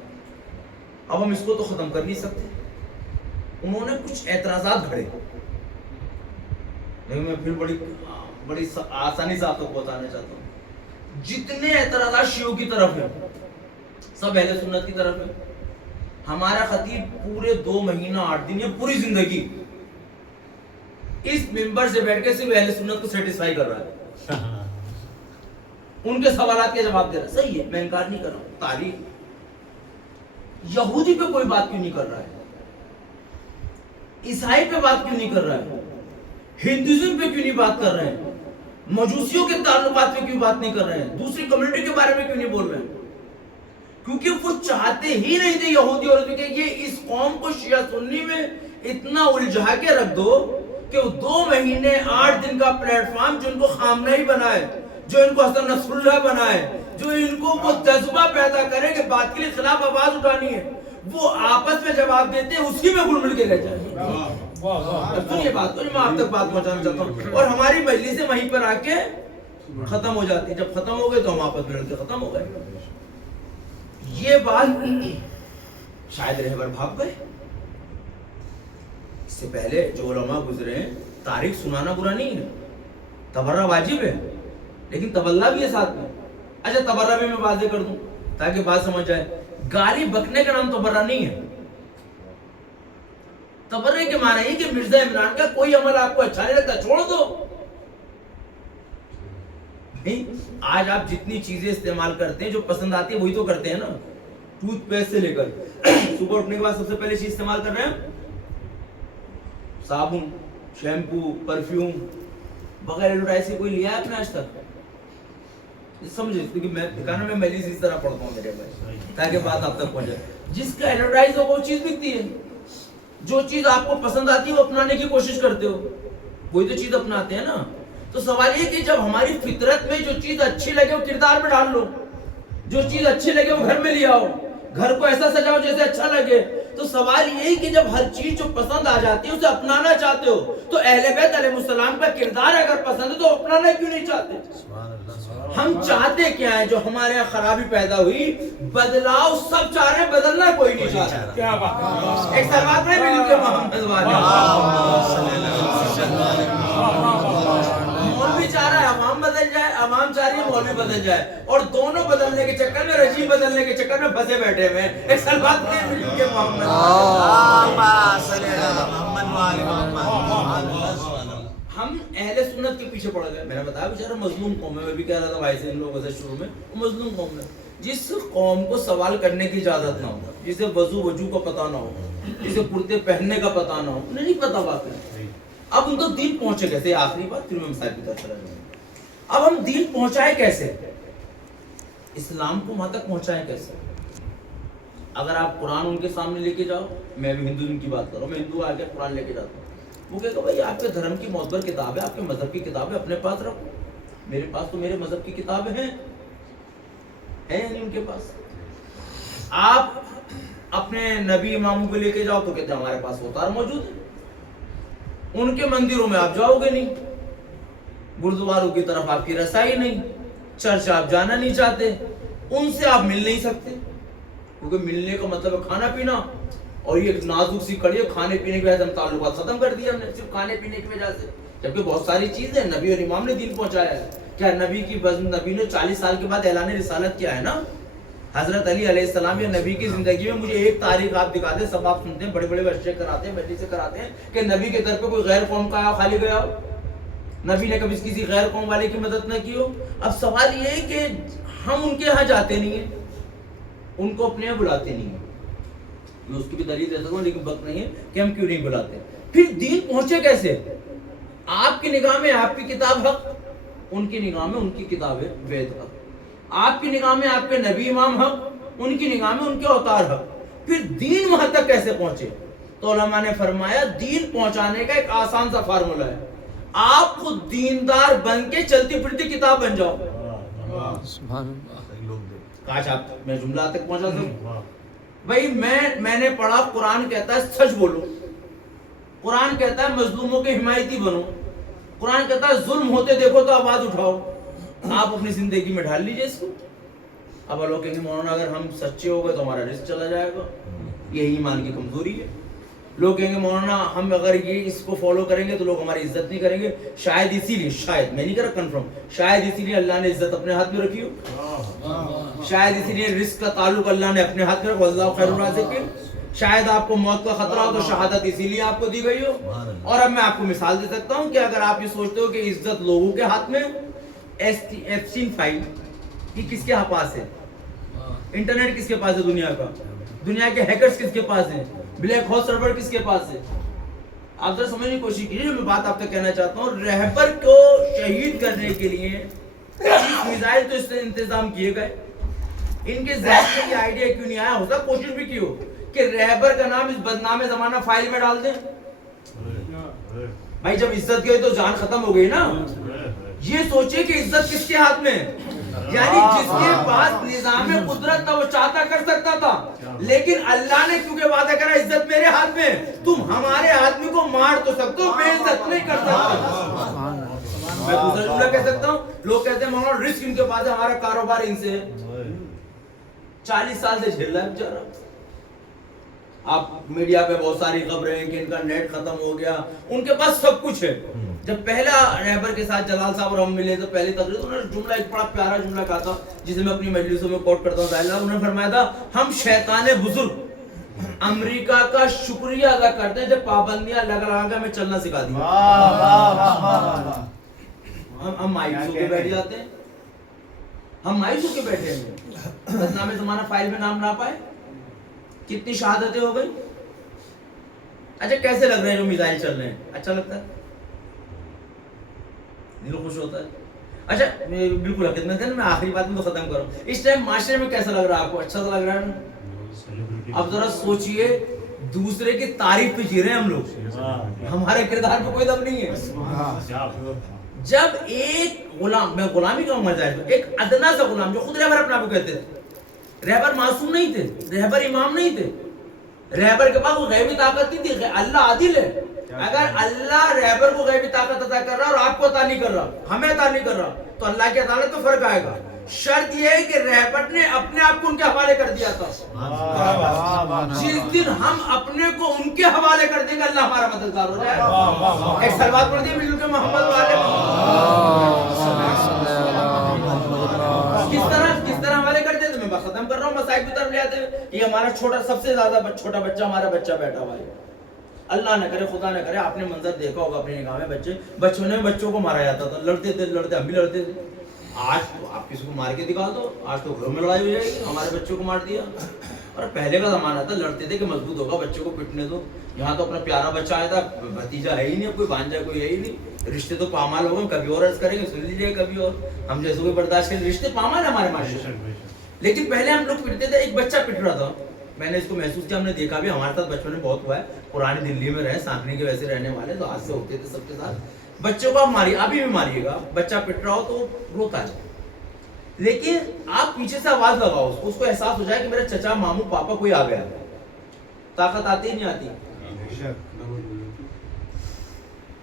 اب ہم اس کو تو ختم کر نہیں سکتے. انہوں نے کچھ اعتراضات گھڑے، لیکن میں پھر بڑی آسانی سے آپ تک بتانا چاہتا ہوں. جتنے اعتراضات شیعوں کی طرف ہیں سب اہل سنت کی طرف ہیں. ہمارا خطیب پورے 2 مہینہ 8 دن یا پوری زندگی اس ممبر سے بیٹھ کے صرف اہل سنت کو سیٹسفائی کر رہا ہے، ان کے سوالات کے جواب دے رہا ہے. صحیح ہے، میں انکار نہیں کر رہا ہوں. تاریخ یہودی پہ کوئی بات کیوں نہیں کر رہا ہے؟ عیسائی پہ بات کیوں نہیں کر رہا ہے؟ ہندوازم پہ کیوں نہیں بات کر رہے ہیں؟ مجوسیوں کے تعلقات پہ کیوں بات نہیں کر رہے ہیں؟ دوسری کمیونٹی کے بارے میں کیوں نہیں بول رہے ہیں؟ کیونکہ وہ چاہتے ہی نہیں تھے یہودی اور کہ یہ اس قوم کو شیعہ سنی میں اتنا الجھا کے رکھ دو کہ وہ 2 مہینے 8 دن کا پلیٹ فارم جو ان کو خامنہ ہی بنائے، جو ان کو حسن نصر اللہ بنائے، جو ان کو وہ جذبہ پیدا کرے کہ بات کے لیے خلاف آواز اٹھانی ہے، وہ آپس میں جواب دیتے ہیں، اسی میں گل مل کے رہ جائیں. یہ بات میں آپ تک بات پہنچانا چاہتا ہوں. اور ہماری مجلس سے وہیں پر آ کے ختم ہو جاتی ہے. جب ختم ہو گئے تو ہم آپس میں لڑ کے ختم ہو گئے. یہ بات شاید رہبر بھاگ گئے. اس سے پہلے جو علماء گزرے ہیں تاریخ سنانا برا نہیں ہے، تبرہ واجب ہے، لیکن تبلہ بھی ہے ساتھ میں. اچھا تبرہ بھی میں واضح کر دوں تاکہ بات سمجھ جائے. گالی بکنے کا نام تبرہ نہیں ہے. تبرے کے معنی ہے کہ مرزا عمران کا کوئی عمل آپ کو اچھا نہیں لگتا چھوڑ دو. آج آپ جتنی چیزیں استعمال کرتے ہیں جو پسند آتی ہے وہی تو کرتے ہیں نا. ٹوتھ پیسٹ سے لے کر صبح اٹھنے کے بعد سب سے پہلے چیز استعمال کر رہے ہیں صابن، شیمپو، پرفیوم. بغیر ایڈورٹائز سے کوئی لیا ہے آپ نے آج تک؟ سمجھے، کیونکہ میں ٹھکانا میں مجلس اس طرح پڑھتا ہوں میرے بھائی تاکہ بات آپ تک پہنچے. جس کا ایڈورٹائز ہو وہ چیز بکتی ہے. جو چیز آپ کو پسند آتی ہے وہ اپنانے کی کوشش کرتے ہو، وہی تو چیز اپناتے ہیں نا. تو سوال یہ کہ جب ہماری فطرت میں جو چیز اچھی لگے وہ کردار میں ڈال لو، جو چیز اچھی لگے وہ گھر میں لے آؤ، گھر کو ایسا سجاؤ جیسے اچھا لگے. تو سوال یہ کہ جب ہر چیز جو پسند آ جاتی ہے اسے اپنانا چاہتے ہو، تو اہل بیت علیہ السلام کا کردار اگر پسند ہے تو اپنانا کیوں نہیں چاہتے؟ ہم چاہتے کیا ہے؟ جو ہمارے یہاں خرابی پیدا ہوئی، بدلاؤ سب چاہ رہے ہیں، بدلنا کوئی نہیں چاہتا. کیا بات! ایک سلوات میں بھی کہ محمد والے مولوی چاہ رہا ہے عوام بدل جائے، عوام چاہ رہی ہے مولوی بدل جائے، اور دونوں بدلنے کے چکر میں، رجیم بدلنے کے چکر میں پھنسے بیٹھے ہوئے ہیں. ایک سلوات میں بھی کہ محمد ہم اہل سنت کے پیچھے پڑ گئے. میں نے بتایا بیچارہ مظلوم قوم ہے. میں بھی کہہ رہا تھا بھائی سے ان لوگوں سے شروع میں، وہ مظلوم قوم ہے. جس قوم کو سوال کرنے کی اجازت نہ ہو، جسے وضو کا پتہ نہ ہو، جسے کرتے پہننے کا پتہ نہ ہو، انہیں نہیں پتہ بات ہے. اب ان کو دین پہنچے کیسے؟ آخری بات پھر میں مسائل کی طرف چلا جاؤں. اب ہم دین پہنچائے کیسے؟ اسلام کو وہاں تک پہنچائے کیسے؟ اگر آپ قرآن ان کے سامنے لے کے جاؤ، میں بھی ہندو کی بات کر رہا ہوں، میں ہندو آ کے قرآن لے کے جاتا ہوں، وہ کہے گا بھائی آپ کے دھرم کی معتبر کتاب ہے، آپ کے مذہب کی کتاب ہے، اپنے پاس رکھو. میرے پاس تو میرے مذہب کی کتابیں ہیں نہیں ان کے پاس. آپ اپنے نبی اماموں کو لے کے جاؤ تو کہتے ہیں ہمارے پاس اوتار موجود ہے. ان کے مندروں میں آپ جاؤ گے نہیں، گردواروں کی طرف آپ کی رسائی نہیں، چرچ آپ جانا نہیں چاہتے، ان سے آپ مل نہیں سکتے، کیونکہ ملنے کا مطلب ہے کھانا پینا. اور یہ نازک سی کڑی ہے، کھانے پینے کی وجہ سے ہم تعلقات ختم کر دیا ہم نے، صرف کھانے پینے کی وجہ سے. جبکہ بہت ساری چیزیں نبی اور امام نے دین پہنچایا ہے. کیا نبی نے 40 سال کے بعد اعلان رسالت کیا ہے نا. حضرت علی علیہ السلام یا نبی کی زندگی میں مجھے ایک تاریخ آپ دکھا دیں، سب آپ سنتے ہیں، بڑے بڑے ورشے کراتے ہیں، مجلس سے کراتے ہیں کہ نبی کے در پہ کوئی غیر قوم کا خالی گیا ہو، نبی نے کبھی کسی غیر قوم والے کی مدد نہ کی ہو. اب سوال یہ ہے کہ ہم ان کے ہاں جاتے نہیں ہیں، ان کو اپنے یہاں بلاتے نہیں ہیں. میں اس کی بھی دلیل دیتا ہوں لیکن وقت نہیں ہے کہ ہم کیوں نہیں بلاتے. پھر دین پہنچے کیسے؟ آپ کی نگاہ میں آپ کی کتاب حق، ان کی نگاہ میں ان کی کتاب ہے وید حق. آپ کی نگاہ میں آپ کے نبی امام حق، ان کی نگاہ میں ان کے اوتار حق. پھر دین وہاں تک کیسے پہنچے؟ تو علماء نے فرمایا دین پہنچانے کا ایک آسان سا فارمولہ ہے، آپ خود دیندار بن کے چلتی پھرتی کتاب بن جاؤ. کاش آپ میں جملہ تک پہنچا دوں. بھائی میں نے پڑھا قرآن کہتا ہے سچ بولو، قرآن کہتا ہے مظلوموں کے حمایتی بنو، قرآن کہتا ہے ظلم ہوتے دیکھو تو آواز اٹھاؤ، آپ اپنی زندگی میں ڈال لیجئے اس کو. اب لوگ کہیں گے مولانا اگر ہم سچے ہو گئے تو ہمارا رزق چلا جائے گا. یہی ایمان کی کمزوری ہے. لوگ کہیں گے مولانا ہم اگر یہ اس کو فالو کریں گے تو لوگ ہماری عزت نہیں کریں گے. شاید اسی لیے, شاید میں نہیں کر رہا کنفرم, شاید اسی لیے اللہ نے عزت اپنے ہاتھ میں رکھی ہو. شاید اسی لیے رزق کا تعلق اللہ نے اپنے ہاتھ میں رکھا. اللہ خیر الرازقین. شاید آپ کو موت کا خطرہ ہو تو شہادت اسی لیے آپ کو دی گئی ہو. اور اب میں آپ کو مثال دے سکتا ہوں کہ اگر آپ یہ سوچتے ہو کہ عزت لوگوں کے ہاتھ میں, ایپسٹین فائل یہ کس کے پاس ہے, انٹرنیٹ کس کے پاس ہے دنیا کا, دنیا کے ہیکرز کس کے پاس ہیں, بلیک ہول سرور کس کے پاس ہے. آپ ذرا سمجھنے کی کوشش کیجیے. میں بات آپ تک کہنا چاہتا ہوں, رہبر کو شہید کرنے کے لیے 30 میزائل تو اس سے انتظام کیے گئے. ان کے ذہن میں یہ آئیڈیا کیوں نہیں آیا, ہوتا کوشش بھی کی ہو کہ رہبر کا نام اس بدنام زمانہ فائل میں ڈال دیں. بھائی جب عزت گئی تو جان ختم ہو گئی نا. یہ سوچے کہ عزت کس کے ہاتھ میں ہے, یعنی جس کے پاس نظام قدرت تھا وہ چاہتا کر سکتا تھا, لیکن اللہ نے کیونکہ وعدہ کرا عزت میرے ہاتھ میں, تم ہمارے آدمی کو مار تو سکتے ہو, بے عزت نہیں کر سکتے. میں دوسرا جملہ کہہ سکتا ہوں, لوگ کہتے ہیں مولانا رزق ان کے پاس ہے, ہمارا کاروبار ان سے ہے. 40 سال سے جھیل رہا ہے بیچارہ. آپ میڈیا پہ بہت ساری خبریں ہیں کہ ان کا نیٹ ختم ہو گیا, ان کے پاس سب کچھ ہے. جب پہلا رہبر کے ساتھ جلال صاحب اور ہم ملے تو پہلی تقریر انہوں نے جملہ, ایک بڑا پیارا جملہ کہا تھا جسے میں اپنی مجلسوں میں کوٹ کرتا ہوں. انہوں نے فرمایا تھا, ہم شیطان بزرگ امریکہ کا شکریہ ادا کرتے ہیں جب پابندیاں لگا کے ہمیں چلنا سکھا دی. ہم مایوس ہو کے بیٹھ جاتے ہیں, ہم مایوس ہو کے بیٹھے ہیں. بدنام زمانہ فائل میں نام نہ پائے, کتنی شہادتیں ہو گئی. اچھا کیسے لگ رہے ہیں جو میزائل چل رہے ہیں, اچھا لگتا ہے, دل خوش ہوتا ہے. اچھا بالکل حقیقت میں, میں آخری بات میں تو ختم کروں. اس ٹائم معاشرے میں کیسا لگ رہا ہے آپ کو, اچھا تو لگ رہا ہے نا. اب ذرا سوچئے, دوسرے کی تعریف پہ جی رہے ہیں ہم لوگ, ہمارے کردار پہ کوئی دم نہیں ہے. جب ایک غلام, میں غلامی کا مر جائے, ایک ادنا سا غلام جو خود رہبر اپنے آپ کو کہتے تھے, رہبر معصوم نہیں تھے, رہبر امام نہیں تھے, رہبر کے پاس وہ غیبی طاقت نہیں تھی. اللہ عادل ہے, اگر اللہ رہبر کو غیبی طاقت عطا کر رہا اور آپ کو عطا نہیں کر رہا, ہمیں عطا نہیں کر رہا, تو اللہ کی عدالت میں فرق آئے گا. شرط یہ ہے کہ رہبر نے اپنے آپ کو ان کے حوالے کر دیا تھا. جس دن ہم اپنے کو ان کے حوالے کر دیں گے اللہ ہمارا مددگار ہو جائے گا. ایک سلوات پڑھ دیے مل کے محمد والے. کس طرح حوالے کر دیتے, میں ختم کر رہا ہوں, مسائل کی طرف لے آتے ہیں. یہ ہمارا چھوٹا, سب سے زیادہ چھوٹا بچہ, ہمارا بچہ بیٹھا ہوا ہے. اللہ نہ کرے, خدا نہ کرے, آپ نے منظر دیکھا ہوگا اپنی نگاہ میں, بچوں نے بچوں کو مارا جاتا تھا, لڑتے تھے, ہم بھی لڑتے تھے. آج تو آپ کسی کو مار کے دکھا دو, آج تو گھروں میں لڑائی ہو جائے گی, ہمارے بچوں کو مار دیا. اور پہلے کا زمانہ تھا, لڑتے تھے کہ مضبوط ہوگا, بچوں کو پٹنے دو. یہاں تو اپنا پیارا بچہ آیا تھا, بھتیجا ہے ہی نہیں, کوئی بھانجا کوئی ہے ہی نہیں. رشتے تو پامال ہو گئے, کبھی اور عرض کریں گے, سن لیجیے کبھی اور. ہم جیسے کوئی برداشت کریں, رشتے پامال ہے ہمارے معاشرے میں. لیکن پہلے ہم لوگ پٹتے تھے, ایک بچہ پٹ رہا تھا, میں نے اس کو محسوس کیا, ہم نے دیکھا بھی, ہمارے ساتھ بچپن میں بہت ہوا ہے. پرانی دلی میں رہے, سانکھڑی کے ویسے رہنے والے, تو آج سے ہوتے تھے سب کے ساتھ. بچوں کو آپ ماریے, ابھی بھی ماریے گا, بچہ پٹ رہا ہو تو روتا ہے, لیکن آپ پیچھے سے آواز لگاؤ, اس کو احساس ہو جائے کہ میرے چچا ماموں پاپا کوئی آ گیا. طاقت آتی ہی نہیں آتی.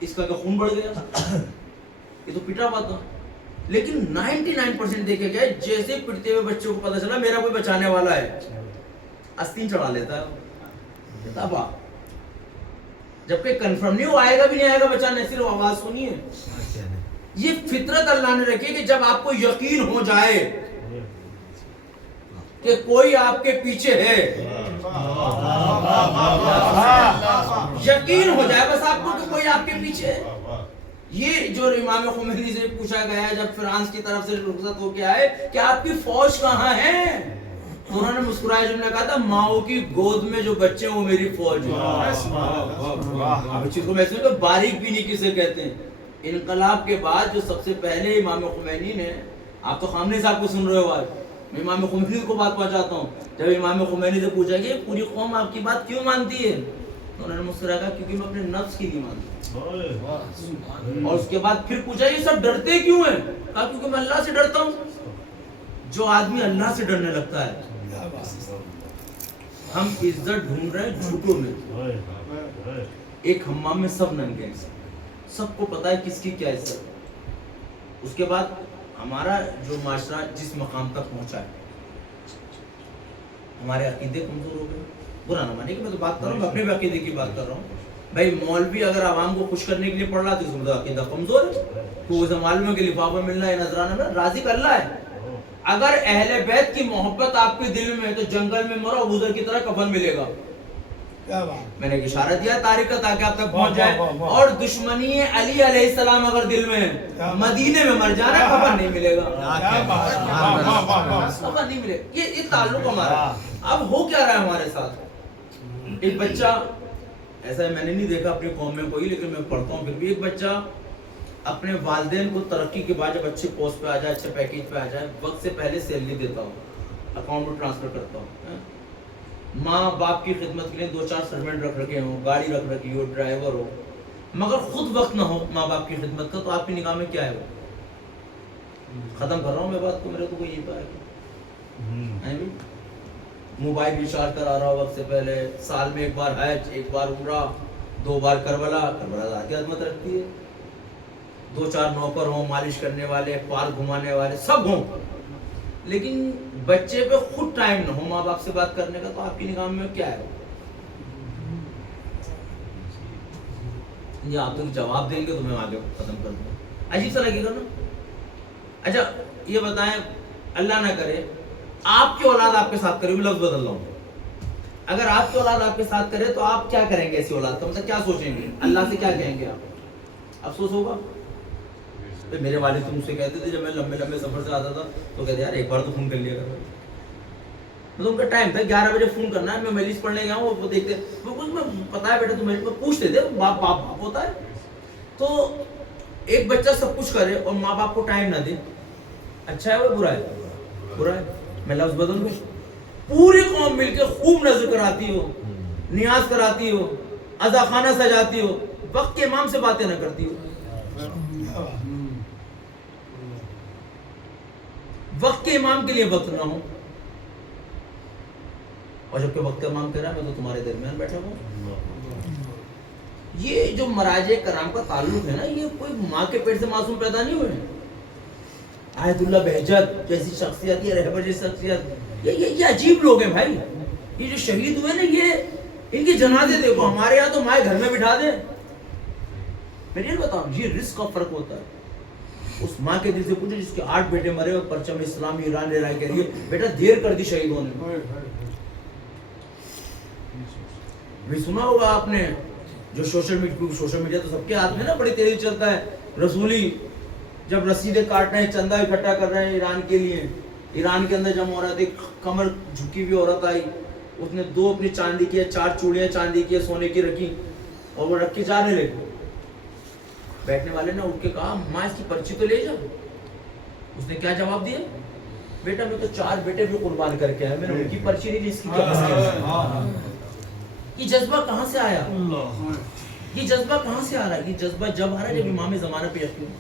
اس کا خون بڑھ گیا, یہ تو پٹا ہوا تھا. لیکن 99% دیکھے گئے, جیسے پٹتے ہوئے بچوں کو پتا چلا میرا کوئی بچانے والا ہے, آستین چڑھا لیتا ہے. جبکہ کنفرم نہیں, وہ آئے گا بھی نہیں آئے گا بچانے, صرف آواز سنی ہے. یہ فطرت اللہ نے رکھی کہ جب آپ کو یقین ہو جائے کہ کوئی آپ کے پیچھے ہے, یقین ہو جائے بس آپ کو کہ کوئی آپ کے پیچھے ہے. یہ جو امام خمینی سے پوچھا گیا ہے جب فرانس کی طرف سے رخصت ہو کے آئے کہ آپ کی فوج کہاں ہے, تو انہوں نے مسکرائے جملہ کہا تھا, ماؤں کی گود میں جو بچے ہیں وہ میری فوج ہے. اب اس چیز کو محسوس کہ باریک بینی کسے کہتے ہیں. انقلاب کے بعد جو سب سے پہلے امام خمینی نے, آپ تو خامنہئی صاحب کو سن رہے ہو آج, میں امام خمینی کو بات پہنچاتا ہوں. جب امام خمینی سے پوچھا کہ پوری قوم آپ کی بات کیوں مانتی ہے, تو انہوں نے مسکرایا کہا کیونکہ میں اپنے نفس کی نہیں مانتا. اور اس کے بعد پھر پوچھا یہ سب ڈرتے کیوں ہیں, کہا کیونکہ میں اللہ سے ڈرتا ہوں. جو آدمی اللہ سے ڈرنے لگتا ہے, ہم عزت ڈھونڈ رہے ہیں جھوٹوں میں. ایک حمام میں سب ننگے ہیں, سب کو پتا ہے کس کی کیا عزت. اس کے بعد ہمارا جو معاشرہ جس مقام تک پہنچا ہے، ہمارے عقیدے کمزور ہو گئے. برا نہ مانے کہ میں تو بات کر رہا ہوں، اپنے بھی عقیدے کی بات کر رہا ہوں. بھائی مولوی اگر عوام کو خوش کرنے کے لیے پڑھ رہا تو اس میں تو عقیدہ کمزور ہے. تو اسے معلوم ہے کہ لفافہ ملنا ہے، نذرانہ ملنا، رازق اللہ ہے. اگر اہل بیت کی محبت آپ کے دل میں ہے تو جنگل میں مرو، ابوذر کی طرح کفن ملے گا. میں نے ایک اشارہ دیا تاریخ کا تاکہ آپ تک پہنچ جائے. اور دشمنی علی علیہ السلام اگر دل میں ہے، مدینے میں مر جانا، کفن نہیں ملے گا. کفن نہیں ملے. یہ تعلق ہمارا. اب ہو کیا رہا ہے ہمارے ساتھ؟ ایک بچہ، ایسا میں نے نہیں دیکھا اپنی قوم میں کوئی، لیکن میں پڑھتا ہوں پھر بھی، ایک بچہ اپنے والدین کو ترقی کے بعد جب اچھے پوسٹ پہ آ جائے، اچھے پیکیج پہ آ جائے، وقت سے پہلے سیلری دیتا ہوں، اکاؤنٹ میں ٹرانسفر کرتا ہوں. ماں باپ کی خدمت کے لیے 2-4 سرونٹ رکھ رکھے ہوں، گاڑی رکھ رکھی ہو، ڈرائیور ہو، مگر خود وقت نہ ہو ماں باپ کی خدمت کا، تو آپ کی نگاہ میں کیا ہے وہ؟ ختم کر رہا ہوں میں بات کو، میرے کو کوئی یہ پائے گا. موبائل ریچارج کرا رہا وقت سے پہلے، سال میں ایک بار حج، ایک بار عمرہ، 2 بار کربلا. کربلا ذاتی عظمت رکھتی ہے. 2-4 نوکر ہوں، مالش کرنے والے، پارک گھمانے والے، سب ہوں، لیکن بچے پہ خود ٹائم نہ ہو ماں باپ سے بات کرنے کا، تو آپ کی نگاہ میں کیا ہے؟ یہ آپ تو جواب دیں گے تو میں آگے ختم کر دوں. عجیب سا لگے گا نا. اچھا یہ بتائیں، اللہ نہ کرے آپ کی اولاد آپ کے ساتھ کرے، میں لفظ بدل رہا ہوں، اگر آپ کی اولاد آپ کے ساتھ کرے تو آپ کیا کریں گے ایسی اولاد کا؟ مطلب کیا سوچیں گے؟ اللہ سے کیا کہیں گے آپ؟ افسوس ہوگا. میرے والد تو مجھ سے کہتے تھے جب میں لمبے سفر سے آتا تھا تو کہتے یار ایک بار تو فون کر لیا کرو. تو ان کا ٹائم تھا 11 بجے فون کرنا ہے، میں مجلس پڑھنے گیا ہوں، وہ دیکھتے میں پتا ہے بیٹا تمہیں پوچھتے تھے، باپ باپ ہوتا ہے. تو ایک بچہ سب کچھ کرے اور ماں باپ کو ٹائم نہ دے، اچھا ہے وہ برا ہے؟ برا ہے. میں لفظ بدل دوں، پوری قوم مل کے خوب نذر کراتی ہو، نیاز کراتی ہو، عزا خانہ سجاتی ہو، وقت کے امام سے باتیں نہ کرتی ہو. وقت کے امام کے لیے وقت نہ ہو، اور جب کہ وقت امام کہہ رہا ہے میں تو تمہارے درمیان بیٹھا ہوں. یہ جو مراجع کرام کا تعلق ہے نا، یہ کوئی ماں کے پیٹ سے معصوم پیدا نہیں ہوئے. آیت اللہ بہجت جیسی شخصیت، یہ رہبر جیسی شخصیت، یہ عجیب لوگ ہیں بھائی. یہ جو شہید ہوئے نا، یہ ان کی جنازے دیکھو، ہمارے یہاں تو مائیں گھر میں بٹھا دیں. میں یہ بتاؤں، یہ رزق کا فرق ہوتا ہے. اس ماں کے دل سے پوچھو جس کے 8 بیٹے مرے اور پرچم اسلامی ایران لے رہا، کہہ رہی ہے بیٹا دیر کر دی شہید ہونے میں. بھی سنا ہوگا آپ نے جو سوشل میڈیا تو سب کے ہاتھ میں نا بڑی تیزی چلتا ہے. رسولی جب رسیدیں کاٹ رہے ہیں، چندہ اکٹھا کر رہے ہیں ایران کے لیے، ایران کے اندر جمع ہو رہا تھا، ایک کمر جھکی ہوئی عورت آئی، اس نے 2 اپنی چاندی کی 4 چوڑیاں چاندی کی سونے کی رکھی اور وہ رکھ کے جانے لگے. بیٹھنے والے نے اٹھ کے کہا ماں اس کی پرچی تو لے جا. اس نے کیا جواب دیا؟ بیٹا میں تو 4 بیٹے بھی قربان کر کے آیا، میں نے ان کی پرچی نہیں لی، اس کی کیا پرچی؟ یہ جذبہ کہاں سے آیا؟ یہ جذبہ کہاں سے آ رہا ہے؟ یہ جذبہ جب آ رہا ہے جب امام زمانہ پہ یقین.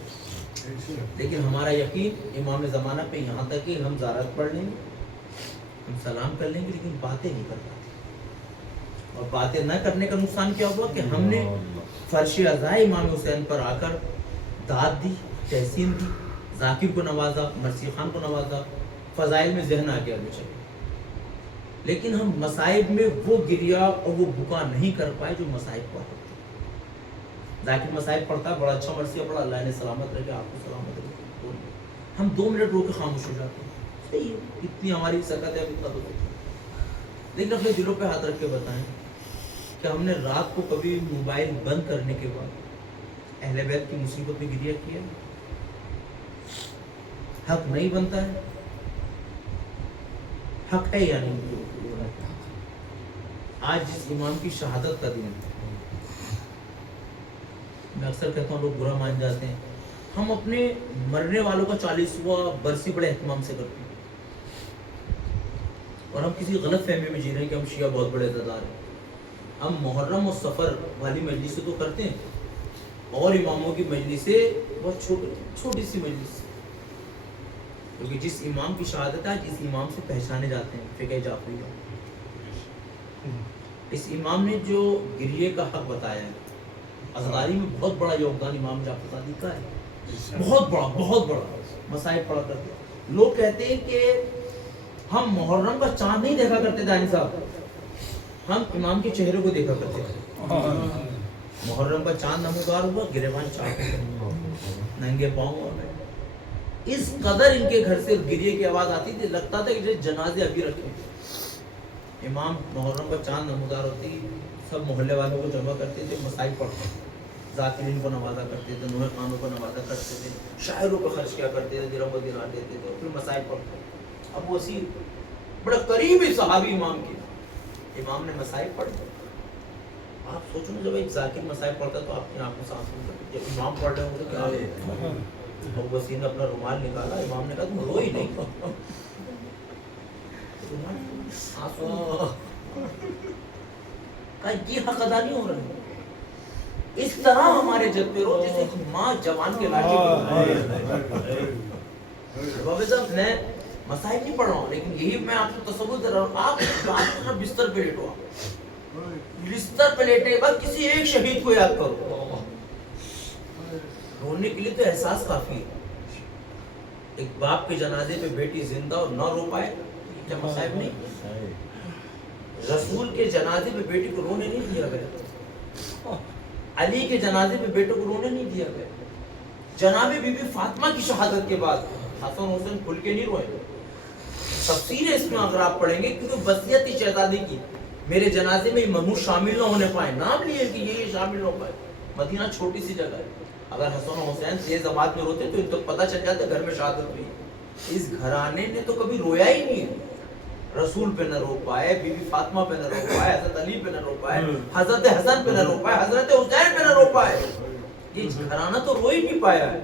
لیکن ہمارا یقین امام زمانہ پہ یہاں تک کہ ہم زیارت پڑھ لیں گے، ہم سلام کر لیں گے، لیکن باتیں نہیں کر پاتے. اور باتیں نہ کرنے کا نقصان کیا ہوا کہ ہم نے فرش عزائے امام حسین پر آ کر داد دی، تحسین دی، ذاکر کو نوازا، مرسی خان کو نوازا، فضائل میں ذہن آ گیا مجھے. لیکن ہم مصائب میں وہ گریا اور وہ بکا نہیں کر پائے جو مصائب پڑھتے. ذاکر مصائب پڑھتا ہے، بڑا اچھا مرثیہ پڑھا، اللہ نے سلامت رکھے، آپ کو سلامت رکھے. ہم 2 منٹ رو کے خاموش ہو جاتے ہیں. صحیح ہے، اتنی ہماری سکت ہے، اتنا تو دیکھیں. لیکن اپنے دلوں پہ ہاتھ رکھ کے بتائیں کہ ہم نے رات کو کبھی موبائل بند کرنے کے بعد اہل بیت کی مصیبت میں گریہ کیا؟ حق نہیں بنتا ہے؟ حق ہے یا نہیں؟ آج جس امام کی شہادت کا دن ہے، میں اکثر کہتا ہوں لوگ برا مان جاتے ہیں، ہم اپنے مرنے والوں کا 40واں برسی بڑے اہتمام سے کرتے ہیں، اور ہم کسی غلط فہمی میں جی رہے ہیں کہ ہم شیعہ بہت بڑے عزادار ہیں. ہم محرم اور سفر والی مجلس سے تو کرتے ہیں، اور اماموں کی مجلس سے بہت چھوٹی سی مجلس، کیونکہ جس امام کی شہادت ہے جس امام سے پہچانے جاتے ہیں فقہ جعفریہ. اس امام نے جو گریے کا حق بتایا ہے، عزاداری میں بہت بڑا یوگدان امام جعفر صادق کا ہے. بہت بڑا مصائب پڑا کرتے. لوگ کہتے ہیں کہ ہم محرم کا چاند نہیں دیکھا کرتے دانی صاحب, ہم امام کے چہرے کو دیکھا کرتے تھے. محرم کا چاند نمودار ہوا, گریبان چاک ننگے پاؤں اور اس قدر ان کے گھر سے گریے کی آواز آتی تھی, لگتا تھا کہ جنازے ابھی رکھے. امام محرم کا چاند نمودار ہوتی, سب محلے والوں کو جمع کرتے تھے, مصائب پڑھتے, ذاکرین کو نوازا کرتے تھے, نوح خانوں کو نوازا کرتے تھے, شاعروں کو خرچ کیا کرتے تھے, درہم و دینار دیتے تھے, پھر مصائب پڑھتے. اب وہ اسی بڑا قریبی صحابی امام کے, امام نے مصائب پڑھے. آپ سوچو نا جب ایک ذاکر مصائب پڑھتا تو آپ کی آنکھوں سے آنسو نکلتے, جب امام پڑھ رہے ہوں تو کیا ہوتا. اب وسیع نے اپنا رومال نکالا, امام نے کہا تم رو ہی نہیں, آنسو یہ حق ادا نہیں ہو رہا. اس طرح ہمارے جد پہ رو جیسے ماں جوان کے لاٹھی. بابا صاحب میں مصائب نہیں پڑھ رہا ہوں, لیکن یہی میں آپ کو تصور دے رہا ہوں. آپ بستر پہ لیٹو, بستر پہ لیٹے کے بعد کسی ایک شہید کو یاد کرو. رونے کے لیے تو احساس کافی ہے. ایک باپ کے جنازے پہ بیٹی زندہ اور نہ رو پائے, کیا مصائب نہیں؟ رسول کے جنازے پہ بیٹی کو رونے نہیں دیا گیا, علی کے جنازے پہ بیٹے کو رونے نہیں دیا گیا. جناب بی بی فاطمہ کی شہادت کے بعد حسن حسین کھل کے نہیں روئے. تفسیر اس میں اگر آپ پڑھیں گے, کیونکہ وصیت تھی شہزادی کی, میرے جنازے میں محمود شامل نہ ہونے پائے, نام لیے کہ یہ شامل نہ ہو پائے. مدینہ چھوٹی سی جگہ ہے, اگر حسن و حسین تیز آواز میں روتے تو ان تک پتہ چل جاتا گھر میں شہادت ہوئی. اس گھرانے نے تو کبھی رویا ہی نہیں. رسول پہ نہ رو پائے, بی بی فاطمہ پہ نہ رو پائے, حضرت علی پہ نہ رو پائے, حضرت حسن پہ نہ رو پائے, حضرت حسین پہ نہ رو پائے. یہ گھرانہ تو رو ہی نہیں پایا ہے.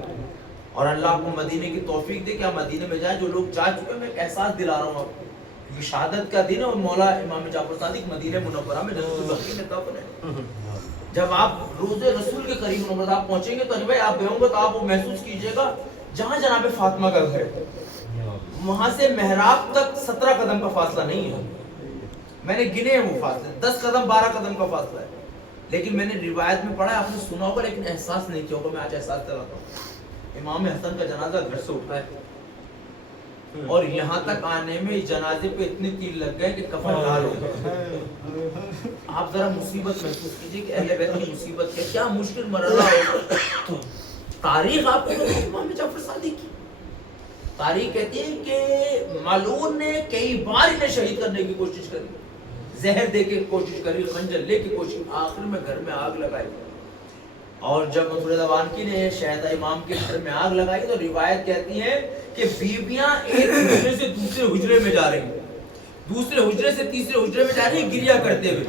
اور اللہ آپ کو مدینے کی توفیق دے کہ آپ مدینے میں جائیں. جو لوگ جا چکے ہیں میں ایک احساس دلا رہا ہوں آپ کو, یہ شہادت کا دن ہے اور مولا امام جعفر صادق مدینہ منورہ میں جنت البقیع میں دفن ہے. جب آپ روزے رسول کے قریب نمبر آپ پہنچیں گے تو علی بھائی آپ گئے ہوں گے تو آپ وہ محسوس کیجئے گا جہاں جناب فاطمہ کا گھر ہے وہاں سے محراب تک 17 قدم کا فاصلہ نہیں ہے. میں نے گنے ہیں وہ فاصلے, 10 قدم 12 قدم کا فاصلہ ہے. لیکن میں نے روایت میں پڑھا ہے, آپ نے سنا ہوگا لیکن احساس نہیں کیا ہوگا. میں آج احساس کراتا ہوں. امام حسن کا جنازہ گھر سے اٹھا ہے اور یہاں تک آنے میں جنازے پہ اتنے تیر لگ گئے کہ کفن لال ہو گئے. آپ ذرا مصیبت محسوس کیجئے کہ اہل بیت کی مصیبت کیا مشکل مرحلہ ہوگا. تاریخ آپ کو امام جعفر صادق کی تاریخ کہتی ہے کہ ملعون نے کئی بار انہیں شہید کرنے کی کوشش کری, زہر دے کے کوشش کری, خنجر لے کے کوشش, آخر میں گھر میں آگ لگائی. اور جب مسعود اوانکی نے شہدہ امام کے گھر میں آگ لگائی تو روایت کہتی ہے کہ بیویاں ایک حجرے سے دوسرے حجرے میں جا رہی ہیں, دوسرے حجرے سے تیسرے حجرے میں جا رہی ہیں گریا کرتے ہوئے.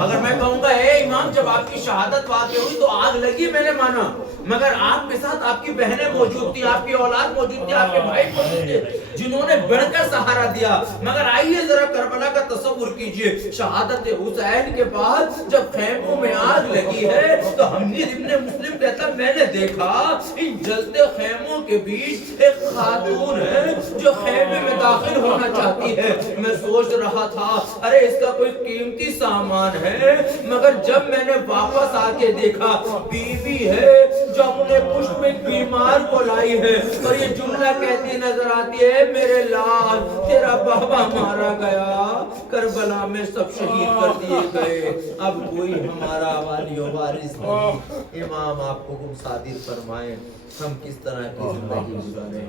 اگر میں کہوں گا اے امام جب آپ کی شہادت واقع ہوئی تو آگ لگی, میں نے مانا, مگر آپ کے ساتھ آپ کی بہنیں موجود تھی, آپ کی اولاد موجود تھی, آپ کے بھائی موجود تھے جنہوں نے بڑھ کر سہارا دیا. مگر آئیے ذرا کربلا کا تصور کیجئے, شہادت حسین کے بعد جب خیموں میں آگ لگی ہے تو حمید ابن مسلم کہتا میں نے دیکھا ان جلتے خیموں کے بیچ ایک خاتون ہے جو خیمے میں داخل ہونا چاہتی ہے. میں سوچ رہا تھا ارے اس کا کوئی قیمتی سامان ہے, مگر جب میں نے واپس آ کے دیکھا بیوی ہے جو اپنے پشت میں بیمار کو لائی ہے اور یہ جملہ کہتی نظر آتی ہے میرے لال تیرا بابا مارا گیا, کربلا میں سب شہید کر دیے گئے, اب کوئی ہمارا والی و وارث نہیں. امام آپ کو حکم صادر فرمائیں ہم کس طرح کی زندگی گزاریں.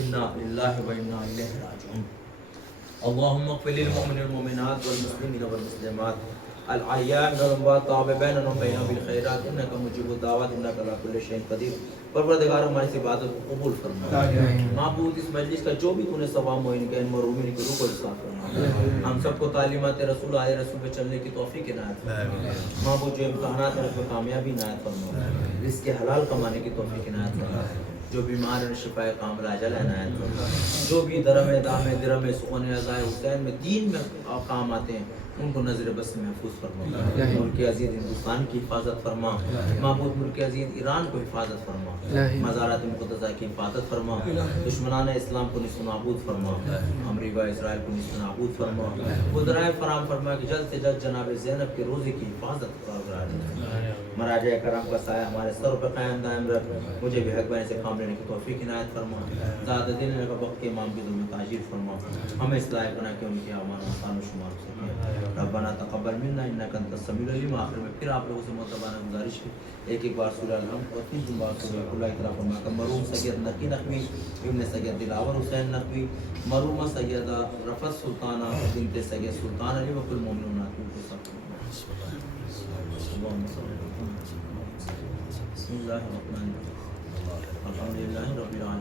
انا للہ و انا الیہ راجعون. اللهم اغفر للمؤمنين والمؤمنات والمسلمين والمسلمات الاحياء منهم والاموات وتاب بيننا وبينهم بالخيرات انك مجيب الدعوات انك على كل شيء قدير. پروردگار ہماری اس عبادت کو قبول فرما. معبود اس مجلس کا جو بھی تو نے ثواب معین کیا ان محرومین کی روح کو اصلاح فرما. ہم سب کو تعلیمات رسول آئے رسول پہ چلنے کی توفیق عنایت فرما. معبود جو امتحانات ہیں اس میں کامیابی عنایت فرما, رزق حلال کمانے کی توفیق عنایت فرما. جو بیمار ہیں شفاء کاملہ عاجلہ عنایت فرما. جو بھی درم دام درم سخن عزائے حسین میں دین میں کام آتے ہیں ان کو نظر بس سے محفوظ فرما، ملک عزیز ہندوستان کی حفاظت فرما، معبود ملک عزیز ایران کو حفاظت فرما، مزارات مقدسہ کی حفاظت فرما، دشمنان اسلام کو نصف نابود فرما، امریکہ اسرائیل کو نصف نابود فرما، وہ ذرائع فراہم فرما کہ جلد سے جلد جناب زینب کے روزے کی حفاظت فرما، مراجع کرام کا سایہ ہمارے سر پر قائم دائم رکھ، مجھے بھی حق بہنے سے کام لینے کی توفیق عنایت فرما، زیادہ دن کا وقت کے امام کی ظلم تاجیر فرما، ہمیں اصلاح بنا کے ان کی اعمال آسان و شمار سے کیا، ربنا تقبل منا انک انت السمیع العلیم۔ آخر میں پھر آپ لوگوں سے معتبانہ گزارش کی ایک بار سورہ الحمد اور 3 بار سورہ کل اطراف فرما کر مرحوم سید نقی نقوی ابن سید دلاور حسین نقوی، مرحومہ سیدہ رفعت سلطانہ بنت سید سلطان علی وکل مومنات کو سب بسم اللہ الرحمن الرحیم، الحمد للہ رب العالمین۔